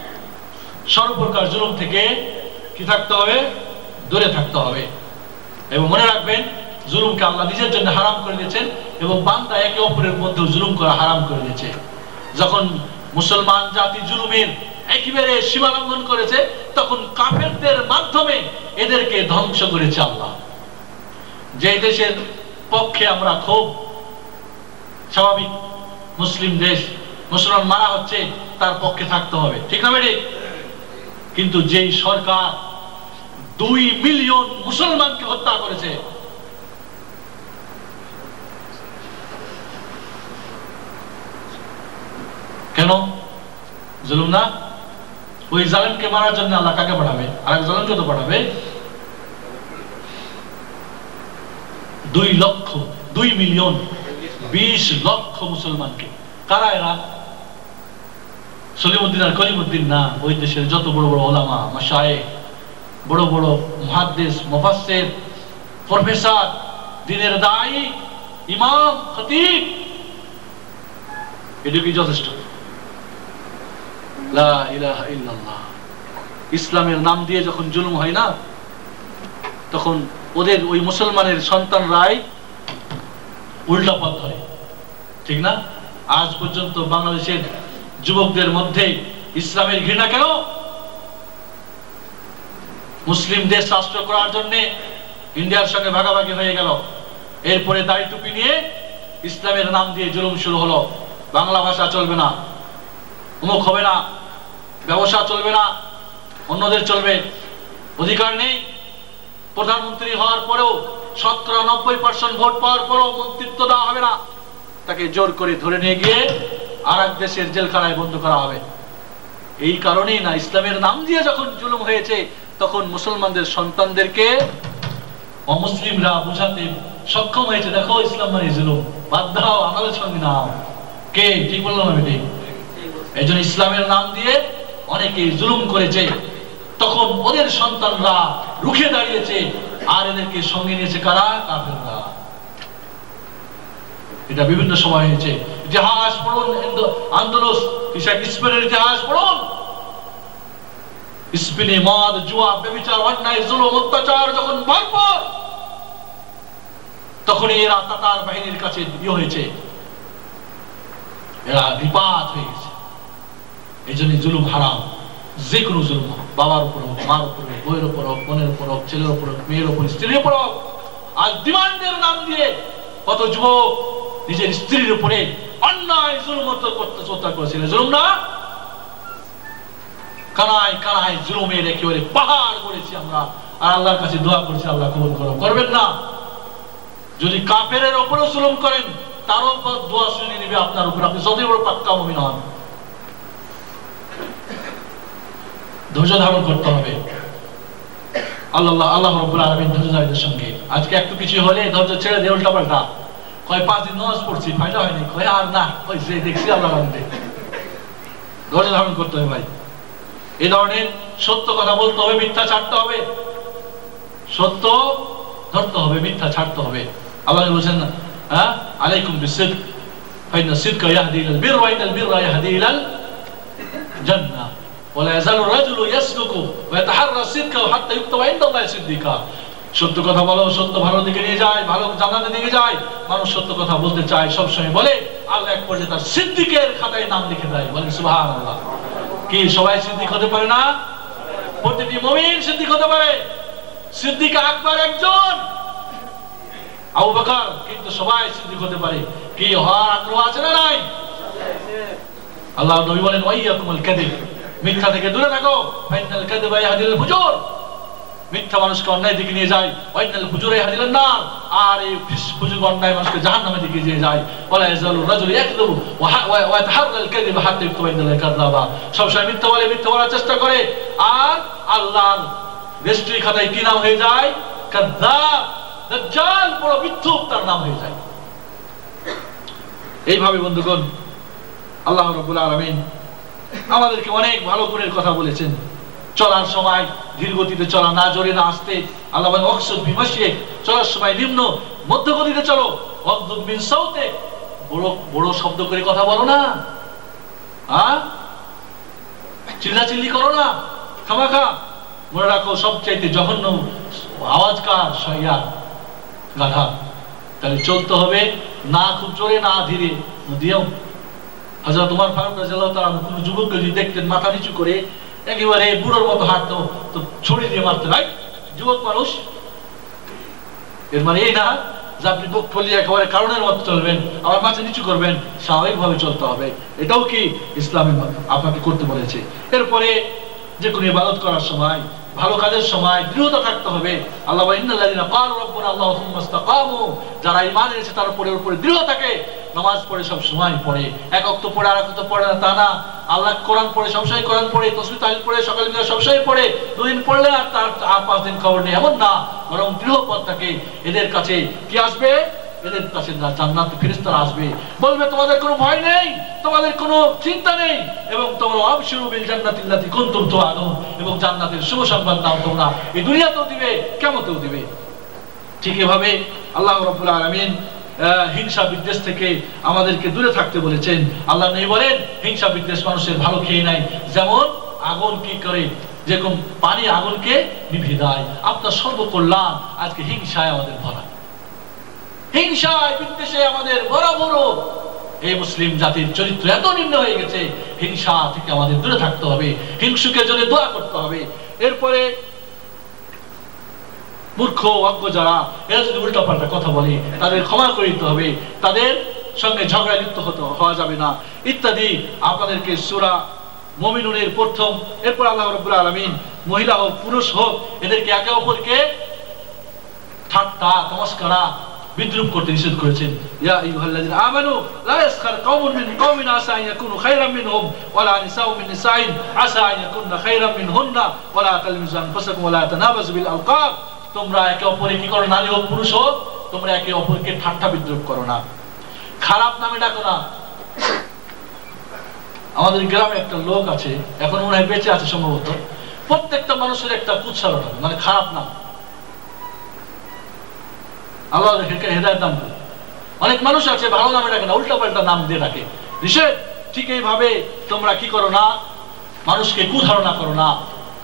সর্বপ্রকার জুলুম থেকে কি থাকতে হবে? দূরে থাকতে হবে। এবং মনে রাখবেন, জুলুমকে আল্লাহ নিজের জন্য হারাম করে দিয়েছেন এবং বান্দা একে অপরের মধ্যে জুলুম করা হারাম করে দিয়েছে। যখন মুসলমান জাতি জুলুমের একেবারে সীমা লঙ্ঘন করেছে, তখন কাফেরদের মাধ্যমে এদেরকে ধ্বংস করেছে আল্লাহ। যে দেশের পক্ষে আমরা খুব স্বাভাবিক, মুসলিম দেশ, মুসলমান মারা হচ্ছে, তার পক্ষে থাকতে হবে, ঠিক না বেঠিক? কিন্তু যেই সরকার 2 মিলিয়ন মুসলমানকে হত্যা করেছে, কেন? জুলুম না? ওই জালেমকে মারার জন্য আল্লাহ কাকে পাঠাবে? আরেক জালেমকে তো পাঠাবে। 2 মিলিয়ন 20 লক্ষ মুসলমানকে। কারা এরা? সলিমউদ্দিন আর কলিমউদ্দিন না, ওই দেশের যত বড় বড় ওলামা, মাশায়েখ, বড় বড় মুহাদ্দিস, মুফাসসির, প্রফেসর, দ্বীনের দায়ী, ইমাম, খতিব, এটুকুই যথেষ্ট। লা ইলাহা ইল্লাল্লাহ। ইসলামের নাম দিয়ে যখন জুলুম হয় না, তখন ওদের ওই মুসলমানের সন্তানরাই উল্টা পথ ধরে, ঠিক না? আজ পর্যন্ত বাংলাদেশের যুবকদের মধ্যে ইসলামের ঘৃণা কেন? মুসলিম দেশ রাষ্ট্র করার জন্য ইন্ডিয়ার সঙ্গে ভাগাভাগি হয়ে গেল, এরপরে দাড়ি টুপি নিয়ে ইসলামের নাম দিয়ে জুলুম শুরু হলো। বাংলা ভাষা চলবে না, অমুক হবে না, ব্যবসা চলবে না, অন্যদের চলবে, অধিকার নেই। প্রধানমন্ত্রী হওয়ার পরেও 70-90% ভোট পাওয়ার পরেও মন্ত্রিত্ব দেওয়া হবে না, তাকে জোর করে ধরে নিয়ে গিয়ে আর এক দেশের জেলখানায় বন্ধ করা হবে। এই কারণেই না, ইসলামের নাম দিয়ে যখন জুলুম হয়েছে, তখন মুসলমানদের সন্তানদেরকে অমুসলিমরা বোঝাতে সক্ষম হয়েছে, দেখো ইসলাম মানে জুলুম, বাদ দাও, আমাদের সঙ্গে নাও। কে ঠিক বললাম আমি? ঠিক। এই জন্য ইসলামের নাম দিয়ে অনেকে জুলুম করেছে, তখন ওদের সন্তানরা রুখে দাঁড়িয়েছে, আর এদেরকে সঙ্গে নিয়েছে কারা? কাফেররা। এটা বিভিন্ন সময় হয়েছে। ইতিহাস পড়ুন, আন্দোলস, স্পেনের ইতিহাস পড়ুন। স্পেনে মদ, জুয়া, ব্যভিচার, অন্যায়, জুলুম, অত্যাচার যখন ভরপুর, তখন এরা তাতার বাহিনীর কাছে হয়েছে, এরা বিপাত হয়ে গেছে। এই জন্য জুলুম হারাম। যে কোনো জুলুম হোক, বাবার উপর হোক, মার উপর হোক, বইয়ের উপর হোক, বোনের উপর হোক, ছেলের উপর হোক, মেয়ের উপর, স্ত্রীর উপর হোক। আর ডিমান্ডের নাম দিয়ে কত যুবক নিজের স্ত্রীর উপরে অন্যায় জুলুম অত্যাচার করেছিল। জুলুম না? কানায় কানায় জুলুমের একেবারে পাহাড় করেছি আমরা, আর আল্লাহর কাছে দোয়া করেছি, আল্লাহ কবুল করো। করবেন না? যদি কাফেরের উপরেও জুলুম করেন, তারও দোয়া শুনে নেবে আপনার উপর, আপনি যতই বড় পাক্কা মুমিন হন। ধৈর্য ধারণ করতে হবে। আল্লাহ রাব্বুল আলামিন ধৈর্যধারীদের সঙ্গে। আজকে একটু কিছু হলে ধৈর্য ছেড়ে দিয়ে উল্টা পাল্টা কয় 5 দিন নামাজ পড়ছি, ফায়দা হয়নি, কয় আর না, ওই যে দেখছি আল্লাহ রাখবে। ধৈর্য ধারণ করতে হবে ভাই। এই ধরনের সত্য কথা বলতে হবে, মিথ্যা ছাড়তে হবে। সত্য ধরতে হবে, মিথ্যা ছাড়তে হবে। আল্লাহ বলেছেন না, হ্যাঁ, আলাইকুম বিসিদক ফাইন্না সিদকা ইয়াহদি ইলাল বির ওয়া ইনাল বিররা ইয়াহদি ইলাল জান্নাহ ওয়া লা ইয়াজালু রাজুলু ইয়াসদুকু ওয়া ইয়াতাহাররা সিদকা হাত্তা ইউকতাবা ইনদাল্লাহি সিদ্দিকা। সত্য কথা বলো, সত্য ভালো দিকে নিয়ে যায়, ভালো জান্নাতের দিকে যায়। মানুষ সত্য কথা বলতে চায়, সব সময় বলে, আল্লাহ এক পর্যায়ে তার সিদ্দিকের খাতায় নাম লিখে দেয়। বলেন সুবহানাল্লাহ। কি সবাই সিদ্দিক হতে পারে না? প্রতিটি মুমিন সিদ্দিক হতে পারে। সিদ্দিক আকবর একজন, আবু বকর, কিন্তু সবাই সিদ্দিক হতে পারে। কি হওয়ার আগ্রহ আছে না নাই? আল্লাহ নবী বলেন, ওয়াইয়াকুমুল কাযিব, মিথ্যা থেকে দূরে থাকো। ফাইনাল কাযিবা ইয়াহদিল ফুজুর, মিথ্যা মানুষকে অন্যায় দিকে নিয়ে যায়। ওয়াইনাল ফুজুরা ইয়াহদিল নার, আর এই ফুজুর অন্যায় মানুষকে জাহান্নামের দিকে নিয়ে যায়। ওয়ালা ইয়াজালু রাজুলু ইয়াকযিবু ওয়া ইয়াতাহাররাল কাযিবা হাত্তা ইউকতাবা ইনদাল্লাহি কাযাবা। সবসময় মিথ্যা বলে, মিথ্যা বলার চেষ্টা করে, আর আল্লাহর রেজিস্ট্রি খাতায় কি নাম হয়ে যায়? কাযযাব, দাজ্জাল, বড় মিথ্যুক তার নাম হয়ে যায়। এইভাবে বন্ধুগণ আল্লাহ রাব্বুল আলামিন আমাদেরকে অনেক ভালো গুণের কথা বলেছেন। চলার সময় ধীর গতিতে চলা, না জোরে না আস্তে। আল্লাহ বলেন ওয়াকসুদ বিমাশিক, চলার সময় নিম্ন মধ্য গতিতে চলো। ওয়াগদুদ মিন সাউতিক, বড় বড় শব্দ করে কথা বলো না, চিল্লাচিল্লি করো না খামাখা। মনে রাখো সবচাইতে জঘন্য আওয়াজ কার? শয়তান, গাধা। তাহলে চলতে হবে না খুব জোরে না ধীরে। দিয়েও হযরত ওমর ফারুক রাদিয়াল্লাহু তাআলা কোন যুবককে যদি দেখতেন মাথা নিচু করে একেবারে বুড়োর মতো হাঁটতো, তো ছুরি দিয়ে মারতেন। ভাই যুবক মানুষ, এর মানে এই না যে আপনি বুক ফুলিয়ে একেবারে কারণের মতো চলবেন, আবার মাথা নিচু করবেন। স্বাভাবিকভাবে চলতে হবে, এটাও কি ইসলামে আপনাকে করতে বলেছে। এরপরে যে কোনো ইবাদত করার সময়, ভালো কাজের সময় দৃঢ়তা থাকতে হবে। আল্লাহ বলেন ইন্নাল্লাযীনা ক্বালু রাব্বুনা আল্লাহু সুম্মা ইসতাকামু, যারা ঈমান এনেছে তার উপরে দৃঢ় থাকে, নামাজ পড়ে সব সময় পড়ে, এক ওয়াক্ত পড়ে আর এক ওয়াক্ত পড়ে না তা না। আল্লাহ কোরআন পড়ে সবসময় কোরআন পড়ে, তাসবিহ তাহলিল পড়ে সকালে মিলে সবসময় পড়ে, দুদিন পড়লে আর তার 5 দিন খবর নেই, এমন না। বরং দৃঢ় পথ থাকে। এদের কাছে কি আসবে? এদের কাছে জান্নাত ফেরেশতারা আসবে, বলবে তোমাদের কোনো ভয় নেই, তোমাদের কোনো চিন্তা নেই, এবং তোমরা আবশিরু বিল জান্নাতিল্লাতী কুনতুম তুআদুন, এবং জান্নাতের শুভ সংবাদ নাও তোমরা, এই দুনিয়াতেও দিবে কিয়ামতেও দিবে। ঠিক এভাবে আল্লাহ রাব্বুল আলামিন হিংসা বিদ্বেষ থেকে আমাদেরকে দূরে থাকতে বলেছেন। আল্লাহ নবী বলেন হিংসা বিদ্বেষ মানুষের ভালো খেয়ে নেয়, যেমন আগুন কি করে, যেরকম পানি আগুনকে নিভিয়ে দেয়। আপনার সর্বকল্যাণ আজকে হিংসায় আমাদের ভরা, হিংসায় বিদ্বেষে আমাদের বরাবর। এই মুসলিম জাতির চরিত্র এত নিম্ন হয়ে গেছে, হিংসা থেকে আমাদের দূরে থাকতে হবে, হিংসুকের জন্য দোয়া করতে হবে। এরপরে মূর্খ অজ্ঞ যারা, এরা যদি উল্টা পাল্টা কথা বলে তাদের ক্ষমা করে দিতে হবে, তাদের সঙ্গে ঝগড়া লিপ্ত হওয়া যাবে না ইত্যাদি। আপনাদেরকে সূরা মুমিনুনের প্রথম, এরপর আল্লাহ রাব্বুল আলামিন মহিলা হোক পুরুষ হোক এদেরকে একে অপরকে ঠাট্টা তামাশা বিদ্রুপ করতে নিষেধ করেছেন। ইয়া আইয়ুহাল্লাযীনা আমানু লা ইয়াসখার কওমুন মিন কওমিন আসা আন ইয়াকুনু খায়রাম মিনহুম ওয়া লা নিসাউ মিন নিসাইন আসা আন ইয়াকুননা খায়রাম মিনহুন্না ওয়া লা তালমিজু আনফুসাকুম ওয়া লা তানাবাযু বিল আলকাব। তোমরা একে অপরকে কি করো, নারী হোক পুরুষ হোক, তোমরা একে অপরকে ঠাট্টা বিদ্রুপ করো না, খারাপ নামে ডাকো না। আমাদের গ্রামে একটা লোক আছে, এখন মনে হয় বেঁচে আছে সম্ভবত, প্রত্যেকটা মানুষের একটা কুৎসারণ হবে, মানে খারাপ নাম। আল্লাহ হেদায়েত দান করে। অনেক মানুষ আছে ভালো নামে ডাকে না, উল্টা পাল্টা নাম দিয়ে ডাকে, নিষেধ। ঠিক এইভাবে তোমরা কি করো না, মানুষকে কুধারণা করো না।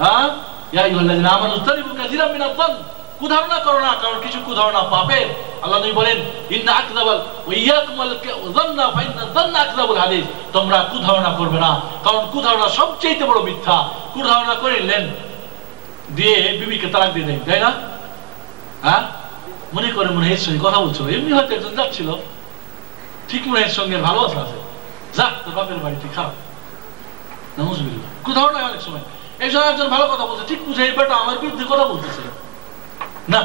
হ্যাঁ, ইয়া আইয়ুহাল্লাযীনা আমানু ইজতানিবু কাসীরাম মিনায-যন্ন, কুধারণা করো না, কারণ কিছু কুধারণা পাপের। আল্লাহ নবী বলেন ইন্না আকযাবাল ওয়া ইয়াকুমুল যান্না ফা ইন্না যান্না আকযাবুল হাদিস, তোমরা কুধারণা করবে না, কারণ কুধারণা সবচেয়ে বড় মিথ্যা। কুধারণা করিলেন দিয়ে বিবিকে তালাক দিয়ে দেয়, তাই না? হ্যাঁ, মনে করে মনে হয় সঙ্গে কথা বলছিল, এমনি হয়তো একজন যাচ্ছিল, ঠিক মনে হয় সঙ্গে ভালোবাসা আছে, যা তোর বাপের বাড়ি তুই খারাপ। নাউযুবিল্লাহ, কুধারণা অনেক সময় একজন একজন ভালো কথা বলছে, ঠিক বুঝে এই বেটা আমার বিরুদ্ধে কথা বলতেছে না।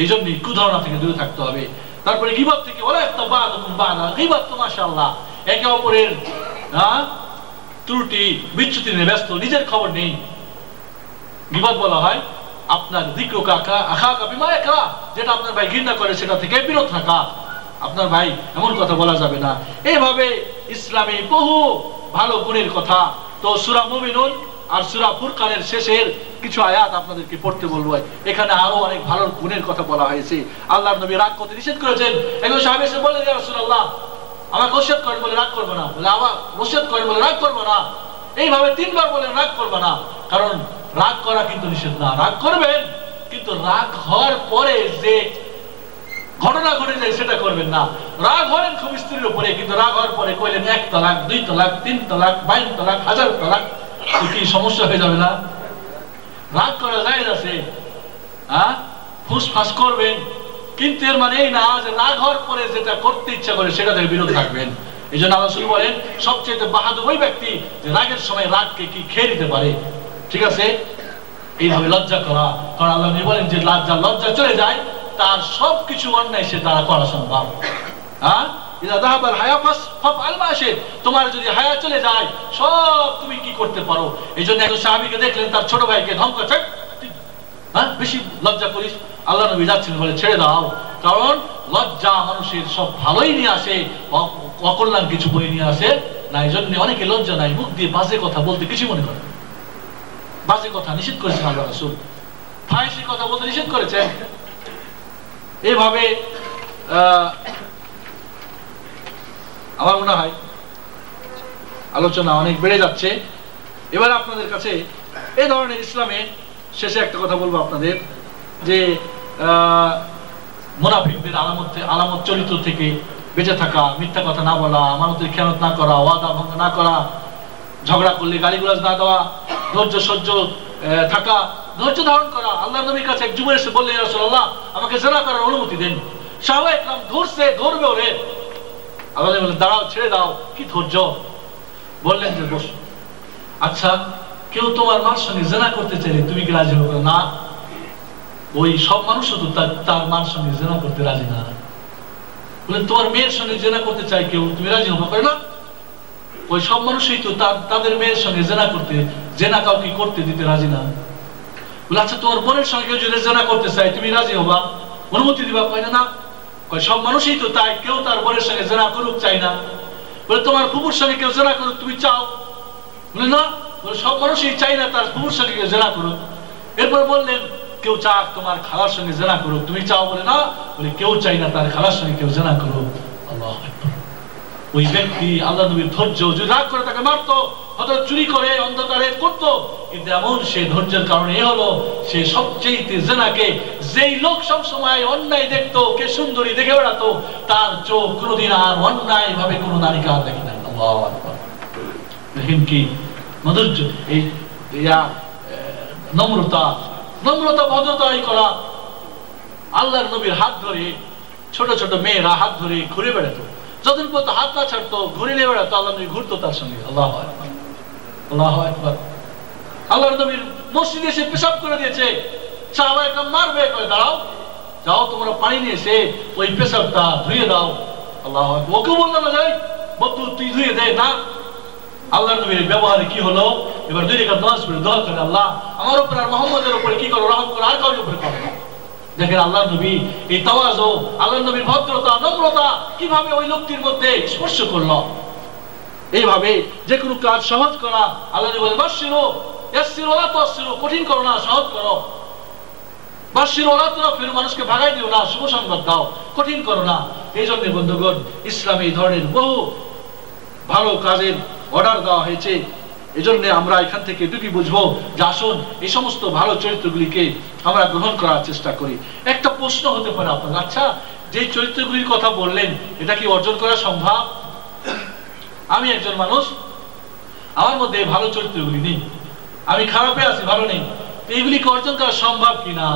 এই জন্য কুধারণা থেকে দূরে থাকতে হবে। তারপরে গীবত থেকে ওয়ালা ইয়াতাবাদুকুম বাদা, গীবত তো মাশাআল্লাহ একে অপরের ত্রুটি বিচ্যুতি নিয়ে ব্যস্ত, নিজের খবর নেই। গীবত বলা হয় আপনার যিকরুকা আখাকা বিমা ইয়াকরা, যেটা আপনার ভাই ঘৃণা করে সেটা থেকে বিরত থাকা। আপনার ভাই এমন কথা বলা যাবে না। এইভাবে ইসলামী বহু ভালো গুণের কথা। তো সূরা মুমিনুন আর সূরা ফুরকানের শেষের কিছু আয়াত আপনাদেরকে পড়তে বলবো। এখানে আরো অনেক ভালো গুণের কথা বলা হয়েছে। আল্লাহর নবী রাগ করতে নিষেধ করেছেন। একজন সাহাবী এসে বললেন ইয়া রাসূলুল্লাহ আমাকে ওসিয়ত করেন বলে রাগ করবে না, বলে আবার ওসিয়ত করেন বলে রাগ করবে না। এইভাবে 3 বার বলেন রাগ করবে না, কারণ রাগ করা কিন্তু নিষেধ না। রাগ করবেন, কিন্তু রাগ হওয়ার পরে যে ঘটনা ঘটে যায় সেটা করবেন না। রাগ হলেন খুব স্ত্রীর উপরে, কিন্তু রাগ হওয়ার পরে কইলেন 1 তালাক 2 তালাক 3 তালাক 22 তালাক 1000 তালাক, কি সমস্যা হয়ে যাবে না? রাগ করা যায় আছে, হ্যাঁ, ফুসফাস করবেন, কিন্তু এর মানে এই না যে রাগ হওয়ার পরে যেটা করতে ইচ্ছা করে সেটা থেকে বিরত থাকবেন। এই জন্য আল্লাহ রাসূল বলেন সবচেয়ে বাহাদুর ওই ব্যক্তি যে রাগের সময় রাগকে কি খেয়ে নিতে পারে। ঠিক আছে, এইভাবে লজ্জা করা, কারণ আল্লাহ নবী বলেন যে লজ্জা চলে যায় তার সবকিছু অন্যায় সে দ্বারা করা সম্ভব। হ্যাঁ, ইযা যাহাবাল হায়া ফাফআল মা শি'ত, তোমার যদি হায়া চলে যায় সব তুমি কি করতে পারো। এইজন্য একজন সাহাবীকে দেখলেন তার ছোট ভাইকে ধমকাচ্ছে, হ্যাঁ, বেশি লজ্জা করিস? আল্লাহ নবী যাচ্ছেন বলে ছেড়ে দাও, কারণ লজ্জা মানুষের সব ভালোই নিয়ে আসে, অকল্যাণ কিছু বই নিয়ে আসে না। এই জন্য অনেকে লজ্জা নাই, মুখ দিয়ে বাজে কথা বলতে কিছু মনে করে। বাজে কথা নিষেধ করেছেন আল্লাহ রাসূল, ফাহিশ কথা বলতে নিষেধ করেছেন। এইভাবে আমার মনে হয় আলোচনা অনেক বেড়ে যাচ্ছে। এবার আপনাদের কাছে এই ধরনের ইসলামে শেষে একটা কথা বলবো আপনাদের, যে মুনাফিকদের আলামত চরিত্র থেকে বেঁচে থাকা, মিথ্যা কথা না বলা, আমানতের খেয়ানত না করা, ওয়াদা ভঙ্গ না করা, ঝগড়া করলে গালিগুলাজ না দেওয়া, ধৈর্য সহ্য থাকা, ধৈর্য ধারণ করা। আল্লাহ নবীর কাছে এক যুবক এসে বললেন, ইয়া রাসূলুল্লাহ আমাকে জিনা করার অনুমতি দেন। সাহাবায়ে কেরাম ধরবে ওরে। আল্লাহ নবী বললেন, দাঁড়াও, ছেড়ে দাও, কি ধৈর্য। বললেন যে বস। আচ্ছা, কেউ তোমার মার সঙ্গে জিনা করতে চাইলে তুমি কি রাজি হবে? না। ওই সব মানুষও তো তার মার সঙ্গে জিনা করতে রাজি না। বলেন তোমার মেয়ের সঙ্গে জিনা করতে চাই কেউ, তুমি রাজি হবে? না। ওই সব মানুষই তো তাদের মেয়ের সঙ্গে জিনা করতে, জিনা কাউকে করতে দিতে রাজি না। বলে আচ্ছা, তোমার বোনের সঙ্গে কেউ যদি জিনা করতে চাই তুমি রাজি হবা, অনুমতি দিবা? কয় না। কয় সব মানুষই তো তাই, কেউ তার বোনের সঙ্গে জিনা করুক চাই না। বলে তোমার ফুফুর সঙ্গে কেউ জিনা করুক তুমি চাও? বলে না। বলে সব মানুষই চাই না তার ফুফুর সঙ্গে কেউ জিনা করুক। এরপর বললেন, কেউ চাক তোমার খালার সঙ্গে জিনা করুক, তুমি চাও? বলে না। বলে কেউ চাই না তার খালার সঙ্গে কেউ জিনা করুক। আল্লাহু আকবার। ওই ব্যক্তি আল্লাহ নবীর ধৈর্য, যদি রাগ করে তাকে মারতো, হয়তো চুরি করে অন্ধকারে করতো, কিন্তু এমন সে ধৈর্যের কারণে এ হলো, সে সবচেয়ে জিনাকে, যেই লোক সব সময় অন্যায় দেখতো, কে সুন্দরী দেখে বেড়াতো, তার চোখ কোনোদিন আর অন্যায় ভাবে কোনো নারীকে আর দেখে নাই। আল্লাহু আকবার। দেখেন কি মাধুর্য, এই নম্রতা, ভদ্রতাই করা। আল্লাহর নবীর হাত ধরে ছোট ছোট মেয়েরা হাত ধরে ঘুরে বেড়াতো, যতদিন পর্যন্ত হাত না ছাড়তো ঘুরে নিয়ে বেড়াতো, আল্লাহ নবী ঘুরতো তার সঙ্গে। আল্লাহু আকবার, আল্লাহু আকবার। আল্লাহর নবীর মসজিদে এসে পেশাব করে দিয়েছে, সাহাবায়ে কেরাম মারবে, কয় দাঁড়াও, যাও তোমরা পানি নিয়ে এসে ওই পেশাবটা ধুয়ে দাও। আল্লাহু আকবার। ওকে বললো না, যাই বন্ধু তুই ধুয়ে দে না। আল্লাহর নবীর ব্যবহারে কি হলো? এবার দুই রাকাত নামাজ পড়ে দোয়া করে, আল্লাহ আমার উপর আর মুহাম্মদের উপরে কি করো, রহম করো, আর কারোর উপরে করো না। দেখেন আল্লাহর নবী এই তাওয়াজু, আল্লাহর নবীর ভদ্রতা, নম্রতা কিভাবে ওই লোকটির মধ্যে স্পর্শ করলো। এইভাবে যে কোনো কাজ সহজ করা। আল্লাহ নবী বলেন, বাশশিরু ইয়াসসিরু ওয়া লা তুআসসিরু, কঠিন করো না, সহজ করো। বাশশিরু ওয়া লা তুনাফিরু, মানুষকে ভাগাই দিও না, শুভ সংবাদ দাও, কঠিন করো না। এই জন্য বন্ধুগণ, ইসলামে এই ধরনের বহু ভালো কাজের অর্ডার দেওয়া হয়েছে। এজন্য আমরা এখান থেকে এটুকুই বুঝবো যে আসুন এই সমস্ত ভালো চরিত্রগুলিকে আমরা গ্রহণ করার চেষ্টা করি। একটা প্রশ্ন হতে পারে আপনার, আচ্ছা যে চরিত্রগুলির কথা বললেন এটা কি অর্জন করা সম্ভব? আমি একজন মানুষ, আমার মধ্যে ভালো চরিত্রগুলি নেই, আমি খারাপে আছি, ভালো নেই, এইগুলিকে অর্জন করা সম্ভব কিনা?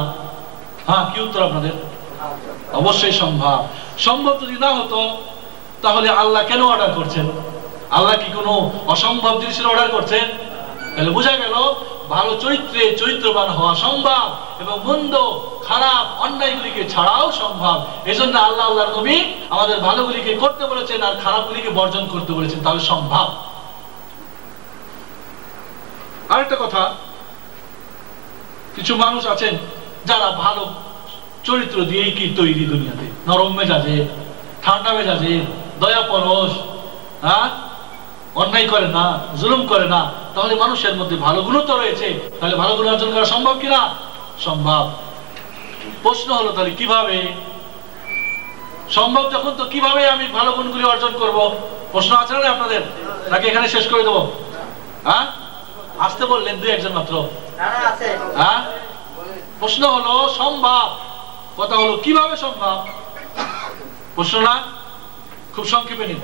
হ্যাঁ, কি উত্তর আপনাদের? অবশ্যই সম্ভব। সম্ভব যদি না হতো তাহলে আল্লাহ কেন অর্ডার করছেন? আল্লাহ কি কোনো অসম্ভব জিনিসের অর্ডার করছেন? তাহলে বোঝা গেল ভালো চরিত্রে চরিত্রবান হওয়া সম্ভব, এবং মন্দ খারাপ অন্যায়গুলিকে ছাড়াও সম্ভব। এজন্য আল্লাহ আল্লাহর নবী আমাদের ভালোগুলিকে করতে বলেছেন আর খারাপগুলিকে বর্জন করতে বলেছেন, তাহলে সম্ভব। আরেকটা কথা, কিছু মানুষ আছেন যারা ভালো চরিত্র দিয়েই কি তৈরি দুনিয়াতে, নরম মেজাজে, ঠান্ডা মেজাজে, দয়া পরশ, হ্যাঁ, অন্যায় করে না, জুলুম করে না, তাহলে মানুষের মধ্যে ভালো গুণ তো রয়েছে, তাহলে ভালো গুণ অর্জন করা সম্ভব কিনা? সম্ভব। প্রশ্ন হলো তাহলে কিভাবে সম্ভব? যখন তো কিভাবে আমি ভালো গুণগুলি অর্জন করব? প্রশ্ন আছে না আপনাদের, নাকি এখানে শেষ করে দেবো? হ্যাঁ, আসতে বললেন দুই একজন মাত্র। হ্যাঁ, প্রশ্ন হলো সম্ভব, কথা হলো কিভাবে সম্ভব। প্রশ্ন না, খুব সংক্ষেপে নিন।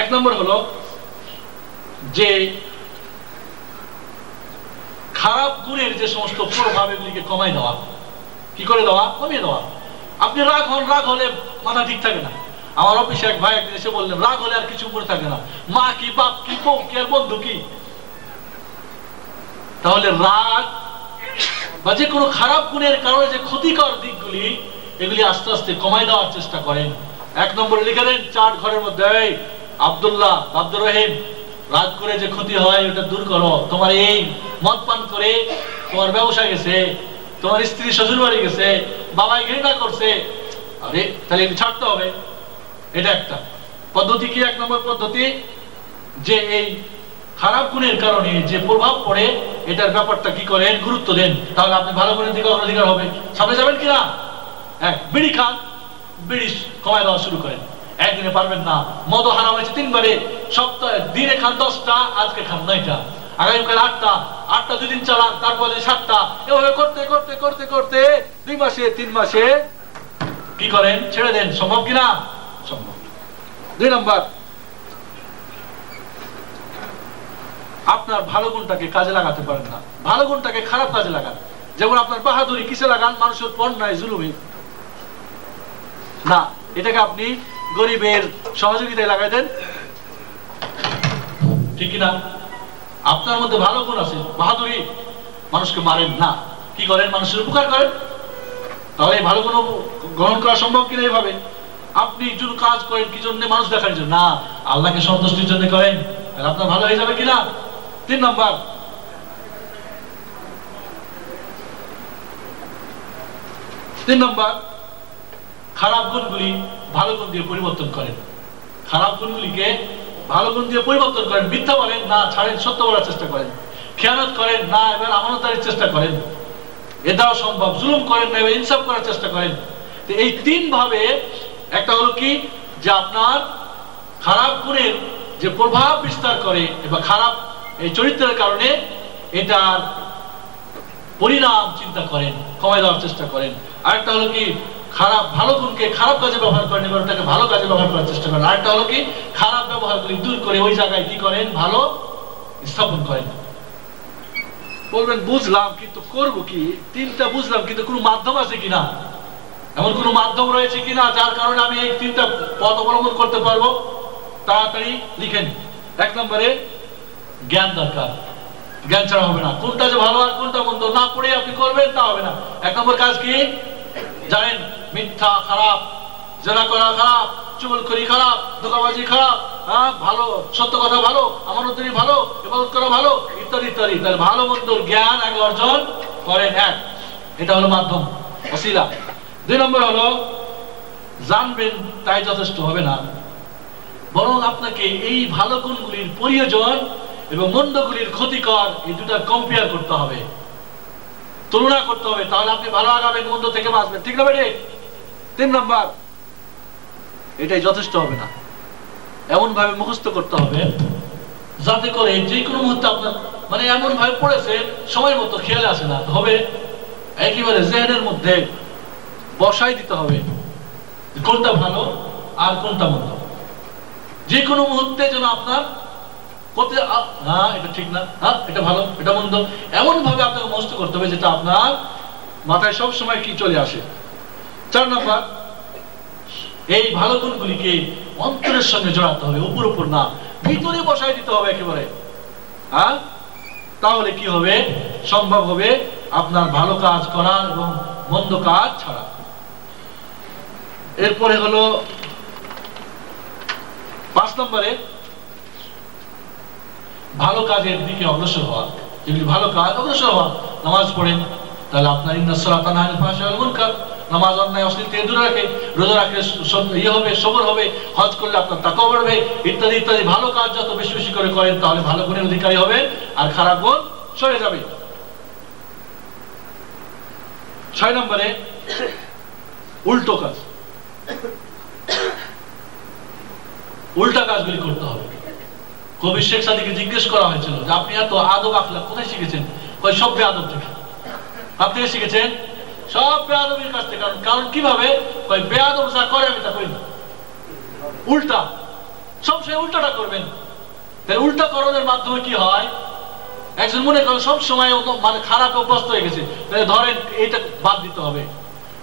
এক নম্বর হলো যে খারাপ গুণের যে সমস্ত প্রভাব এগুলিকে কমাই দেওয়া। কি করে দেওয়া? কমিয়ে দেওয়া। আপনি রাগ হন, রাগ হলে মাথা ঠিক থাকে না। আমার অফিসে এক ভাই একদিন এসে বললেন, রাগ হলে আর কিছু মনে থাকে না, মা কি, বাপ কি, বউ কি, আর বন্ধু কি। তাহলে রাগ বা যে কোনো খারাপ গুণের কারণে যে ক্ষতিকর দিকগুলি, এগুলি আস্তে আস্তে কমাই দেওয়ার চেষ্টা করেন। এক নম্বরে লিখে দেন চার ঘরের মধ্যে, আব্দুল্লাহ, আব্দুর রহিম, রাগ করে যে ক্ষতি হয় ওটা দূর করো। তোমার এই মদ পান করে তোমার ব্যবসা গেছে, তোমার স্ত্রী শ্বশুর বাড়ি গেছে, বাবাই ঘৃণা করছে, আরে তাহলে ছাড়তে হবে। এটা একটা পদ্ধতি। কি এক নম্বর পদ্ধতি, যে এই খারাপ গুণের কারণে যে প্রভাব পড়ে এটার ব্যাপারটা কি করেন, গুরুত্ব দেন, তাহলে আপনি ভালো গুণের দিকে অগ্রাধিকার হবে। সামনে যাবেন কিনা? বিড়ি খান, বিড়ি কমায় দেওয়া শুরু করেন। একদিনে পারবেন না। মদ হারাম হয়েছে 3 বারে, সপ্তাহে দিনে খান 10টা, আজকে খান 9টা, আগামীকাল 8টা, 8টা 2 দিন চালান, তারপরে 7টা, এভাবে করতে করতে করতে করতে 2 মাসে 3 মাসে কি করেন, ছেড়ে দেন। সম্ভব কিনা? সম্ভব। 2 নম্বর, আপনার ভালো গুণটাকে কাজে লাগাতে পারেন না, ভালো গুণটাকে খারাপ কাজে লাগান। যেমন আপনার বাহাদুরি কিসে লাগান? মানুষের পণ্যায়, জুলুমে না, এটাকে আপনি গরিবের সহযোগিতায় লাগাই দেন, ঠিক না? আপনার মধ্যে ভালো গুণ আছে, বাহাদুরি, মানুষকে মারেন না, কি করেন, মানুষের উপকার করেন। তাহলে এই ভালো গুণ গ্রহণ করা সম্ভব কিনা? এইভাবে আপনি একজন কাজ করেন কি জন্য? মানুষ দেখার জন্য না, আল্লাহকে সন্তুষ্টির জন্য করেন, তাহলে আপনার ভালো হয়ে যাবে কিনা? 3 নম্বর, খারাপ গুণগুলি ভালো গুণ দিয়ে পরিবর্তন করেন। খারাপ গুণগুলিকে ভালো গুণ দিয়ে পরিবর্তন করেন। মিথ্যা বলেন না, ছাড়েন, সত্য বলার চেষ্টা করেন। খেয়ানত করেন না, এবার আমানতদারির চেষ্টা করেন, এটাও সম্ভব। জুলুম করেন না, এবার ইনসাফ করার চেষ্টা করেন। তো এই 3 ভাবে, একটা হলো কি, যে আপনার খারাপ গুণের যে প্রভাব বিস্তার করে বা খারাপ এই চরিত্রের কারণে এটার পরিণাম চিন্তা করেন, কমায় দেওয়ার চেষ্টা করেন। আরেকটা হলো কি, খারাপ ভালো গুণকে খারাপ কাজে ব্যবহার করেন, এবার ওটাকে ভালো কাজে ব্যবহার করার চেষ্টা করেন। আরেকটা হলো কি, খারাপ ব্যবহারগুলি দূর করে ওই জায়গায় কি করেন, ভালো স্থাপন করেন। বলবেন বুঝলাম, কিন্তু করব কি? 3টা বুঝলাম, কিন্তু কোনো মাধ্যম আছে কিনা, এমন কোনো মাধ্যম রয়েছে কিনা যার কারণে আমি এই 3টা পথ অবলম্বন করতে পারবো? তাড়াতাড়ি লিখেন। 1 নম্বরে জ্ঞান দরকার, জ্ঞান ছাড়া হবে না। কোনটা যে ভালো আর কোনটা মন্দ না পড়ে আপনি করবেন তা হবে না। 1 নম্বর কাজ কি জানেন? মিথ্যা খারাপ, জেনা করা খারাপ, চুগলখড়ি খারাপ, ধোঁকাবাজি খারাপ, ভালো, সত্য কথা ভালো, আমানতদারি ভালো, ইবাদত করা ভালো, ইত্যাদি ইত্যাদি। তাহলে ভালো মন্দর জ্ঞান আগে অর্জন করেন। এটা হলো মাধ্যম, ওসিলা। 2 নম্বর হলো, জানবেন তাই যথেষ্ট হবে না, বরং আপনাকে এই ভালো গুণগুলির প্রয়োজন এবং মন্দগুলির ক্ষতিকর, এই দুটা কম্পেয়ার করতে হবে, তুলনা করতে হবে। তাহলে আপনি ভালো আগাবেন, মন্দ থেকে বাঁচবেন, ঠিক না বেটে? 3 নম্বর, এটাই যথেষ্ট হবে না, এমন ভাবে মুখস্থ করতে হবে যাতে করে যে কোনো মুহূর্তে আপনার মানে এমন ভাবে পড়েছে সময় মতো খেয়ালে আসে না, হবে একেবারে জেহেনের মধ্যে বসাই দিতে হবে কোনটা ভালো আর কোনটা মন্দ। যে কোনো মুহূর্তে যেন আপনার এটা ঠিক না, এটা ভালো, এটা মন্দ, এমন ভাবে আপনাকে মুখস্থ করতে হবে যেটা আপনার মাথায় সব সময় কি চলে আসে। 4 নম্বর, এই ভালো গুণগুলিকে অন্তরের সঙ্গে জড়াতে হবে, উপর উপর না, ভিতরে বসাই দিতে হবে একেবারে। তাহলে কি হবে? সম্ভব হবে আপনার ভালো কাজ করা এবং মন্দ কাজ ছাড়া। এরপরে হলো 5 নম্বরে, ভালো কাজের দিকে অগ্রসর হওয়া। যেগুলি ভালো কাজ, অগ্রসর হওয়া। নামাজ পড়েন, তাহলে আপনার ইন্নাস সালাতা তানহা আনিল ফাহশাই ওয়াল মুনকার, নামাজ অন্যায় অশ্লীল থেকে দূরে রাখে, রোজা রাখলে হবে, সবর হবে, হজ করলে আপনার তাকওয়া বাড়বে, ইত্যাদি ইত্যাদি। ভালো কাজ যত বেশি বেশি করে করেন তাহলে ভালো গুণের অধিকারী হবেন আর খারাপ গুণ সরে যাবে। 6 নম্বরে, উল্টো কাজ, উল্টা কাজগুলি করতে হবে। কবি শেখ সাদিকে জিজ্ঞেস করা হয়েছিল যে আপনি এত আদব আখলাক কোথায় শিখেছেন? কই সব বেয়াদব থেকে। আপনি শিখেছেন সব বেয়াদবের কাছ থেকে। কারণ কিভাবে? কই বেয়াদব যা করে আমি তা করি না, উল্টা, সবসময় উল্টাটা করবেন। তাহলে উল্টা করণের মাধ্যমে কি হয়? একজন মনে করেন সব সময় মানে খারাপ অভ্যস্ত হয়ে গেছে, তাহলে ধরেন এইটা বাদ দিতে হবে।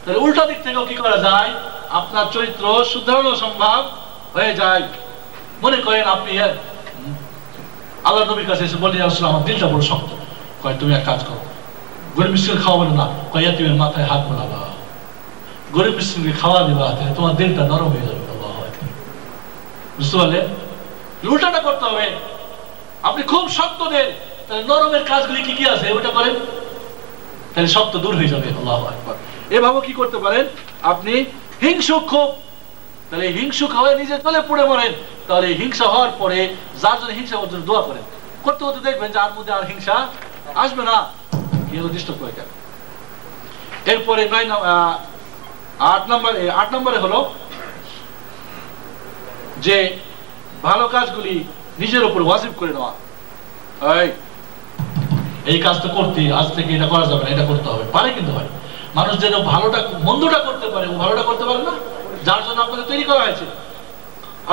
তাহলে উল্টা দিক থেকেও কি করা যায়? আপনার চরিত্র শুধরানো সম্ভব হয়ে যায়। মনে করেন আপনি আল্লাহ নবীর কাছে এসে বলে আসলে আমার দিলটা বড় শক্ত, কয় তুমি এক কাজ করো, গরিব মিসকিন খাওয়াবে না, কয়া তুমি মাথায় হাত বোলাবা, গরিব মিসকিনকে খাওয়া দিবা, তোমার দিলটা নরম হয়ে যাবে। বুঝতে পারলেন? উল্টাটা করতে হবে। আপনি খুব শক্ত দেন, তাহলে নরমের কাজগুলি কি কি আছে ওটা করেন। তাহলে সব তো দূর হয়ে যাবে। আল্লাহু আকবার। এভাবে কি করতে পারেন আপনি? হিংসুক খুব, তাহলে হিংসুক হয়ে নিজে চলে পড়ে মরেন, তাহলে হিংসা হওয়ার পরে যার জন্য হিংসা ওর জন্য দোয়া করেন। করতে করতে দেখবেন যে আর মধ্যে আর হিংসা আসবে না। ডিস্টার্ব করে কেন? এরপরে 8 নম্বরে হলো যে ভালো কাজগুলি নিজের উপর ওয়াজিব করে নেওয়া। এই কাজ তো করতে, আজ থেকে এটা করা যাবে না, এটা করতে হবে, পারে কিন্তু হয়। মানুষ যেন ভালোটা মন্দটা করতে পারে, ও ভালোটা করতে পারে না, যার জন্য আপনাকে তৈরি করা হয়েছে।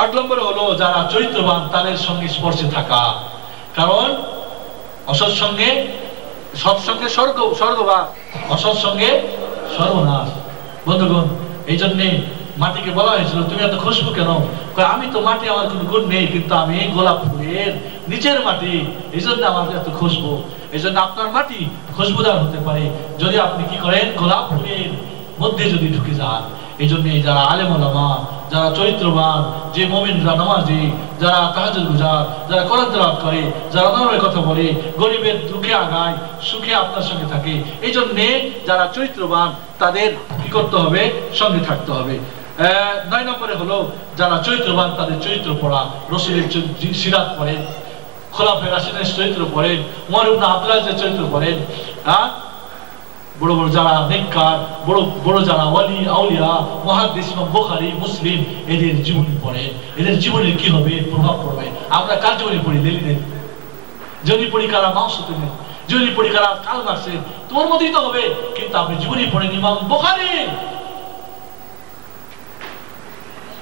8 নম্বরে হলো যারা চরিত্রবান তাদের সঙ্গে স্পর্শে থাকা। কারণ অসৎ সঙ্গে, সৎসঙ্গে স্বর্গবাস, অসৎ সঙ্গে সর্বনাশ। বন্ধুগণ, এই জন্যে মাটিকে বলা হয়েছিল তুমি এত খুশবু কেন? আমি তো মাটি, আমার কোনো গুণ নেই, কিন্তু আমি গোলাপ ফুলের নিচের মাটি, এই জন্য আমার এত খুশবু। এই জন্য আপনার মাটি খুশবুদার হতে পারে যদি আপনি কি করেন? গোলাপ ফুলের মধ্যে যদি ঢুকে যান। এই জন্য যারা আলেম ওলামা, যারা চরিত্রবান, যে মুমিনরা নামাজি, যারা তাহাজ্জুদ গুজার, যারা কোরআন তেলাওয়াত করে, যারা নরমের কথা বলে, গরিবের দুঃখে আগায়, সুখে আপনার সঙ্গে থাকে, এই জন্য যারা চরিত্রবান তাদের কি করতে হবে? সঙ্গে থাকতে হবে। 9 নম্বরে হলো যারা চরিত্রবান তাদের চরিত্র পড়া। রাসূলের সিরাত পড়েন, খোলাফায়ে রাশিদিনের চরিত্র পড়েন, উমর ইবনে আব্দুল আজিজের চরিত্র পড়েন। বড় বড় যারা নেককার, বড় বড় যারা ওয়ালি আউলিয়া, মুহাদ্দিস, ইমাম বুখারী, মুসলিম, এদের জীবনী পড়েন। এদের জীবনের কি হবে? প্রভাব পড়বে। আমরা কার জীবনী পড়ি? লেনিনের জীবনী পড়ি, কারা মাওসুতের জীবনী পড়ি, কারা কার্ল মার্ক্সের, তোমার মতই তো হবে। কিন্তু আপনি জীবনী পড়েন ইমাম বুখারী,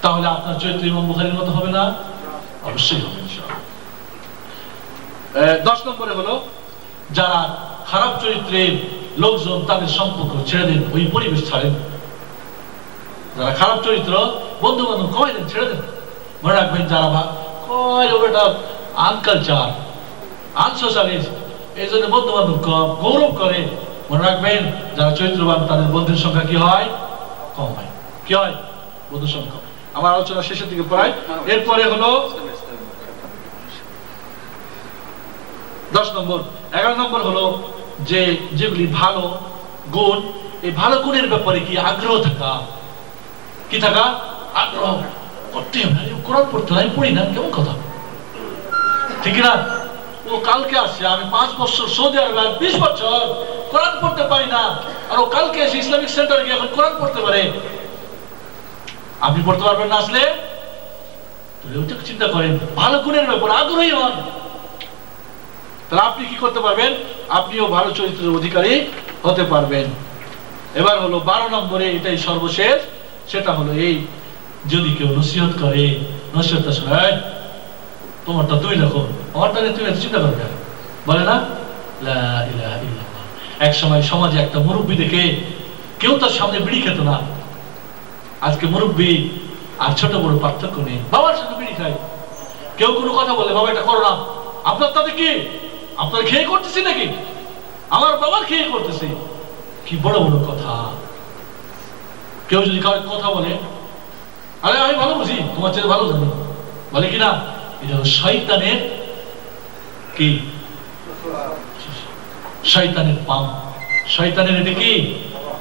তাহলে আপনার চরিত্র ইমাম বুখারীর মতো হবে না? অবশ্যই হবে ইনশাআল্লাহ। 10 নম্বরে হলো যারা খারাপ চরিত্রের লোকজন তাদের সম্পর্ক ছেড়ে দেন, ওই পরিবেশ ছাড়েন। যারা খারাপ চরিত্র, বন্ধু বান্ধব কমাই দেন, ছেড়ে দেন। মনে রাখবেন যারা ওটা আনকালচার, আনসোশালিস্ট, এই জন্য বন্ধু বান্ধব কম, গৌরব করে। মনে রাখবেন যারা চরিত্রবান তাদের বন্ধুর সংখ্যা কি হয়? কম হয়। কি হয়? বন্ধুর সংখ্যা। আমার আলোচনা শেষের দিকে প্রায়। এরপরে হলো 10 নম্বর। 11 নম্বর হলো যে যেগুলি ভালো গুণ, এই ভালো গুণের ব্যাপারে কি আগ্রহ থাকা। কি থাকা? আগ্রহ করতে হবে। কোরআন পড়তে আমি পড়ি না, কেমন কথা? ঠিক না? ও কালকে আসছে, আমি 5 বছর সৌদি আরবে, 20 বছর কোরআন পড়তে পারি না, আর ও কালকে এসে ইসলামিক সেন্টারে গিয়ে এখন কোরআন পড়তে পারে। আপনি পড়তে পারবেন না আসলে? চিন্তা করেন, ভালো গুণের ব্যাপারে আগ্রহী হন, তাহলে আপনি কি করতে পারবেন? আপনিও ভালো চরিত্রের অধিকারী হতে পারবেন। এবার হলো 12 নম্বরে, এটাই সর্বশেষ, সেটা হলো এই যদি কেউ নসিহত করে, নসিহতটা শোনায়, তোমারটা তুমি দেখো, আমারটা তুমি চিন্তা করবে, বলে না? লা ইলাহা ইল্লাল্লাহ। এক সময় সমাজে একটা মুরব্বী দেখে কেউ তার সামনে বিড়ি খেত না। আজকে মুরব্বী আর ছোট বড় পার্থক্য নেই, বাবার সাথে বিড়ি খায়। কেউ কোনো কথা বলে, বাবা এটা করো না, আপনার তাতে কি? আপনার খেয়ে করতেছি নাকি? আমার বাবার খেয়ে করতেছি। কি বড় বড় কথা। কেউ যদি কারোর কথা বলে, আরে আমি ভালো বুঝি, তোমার চেয়ে ভালো জানি, বলে কিনা? এটা হলো শয়তানের কি? শয়তানের পাম, শয়তানের এটা কি?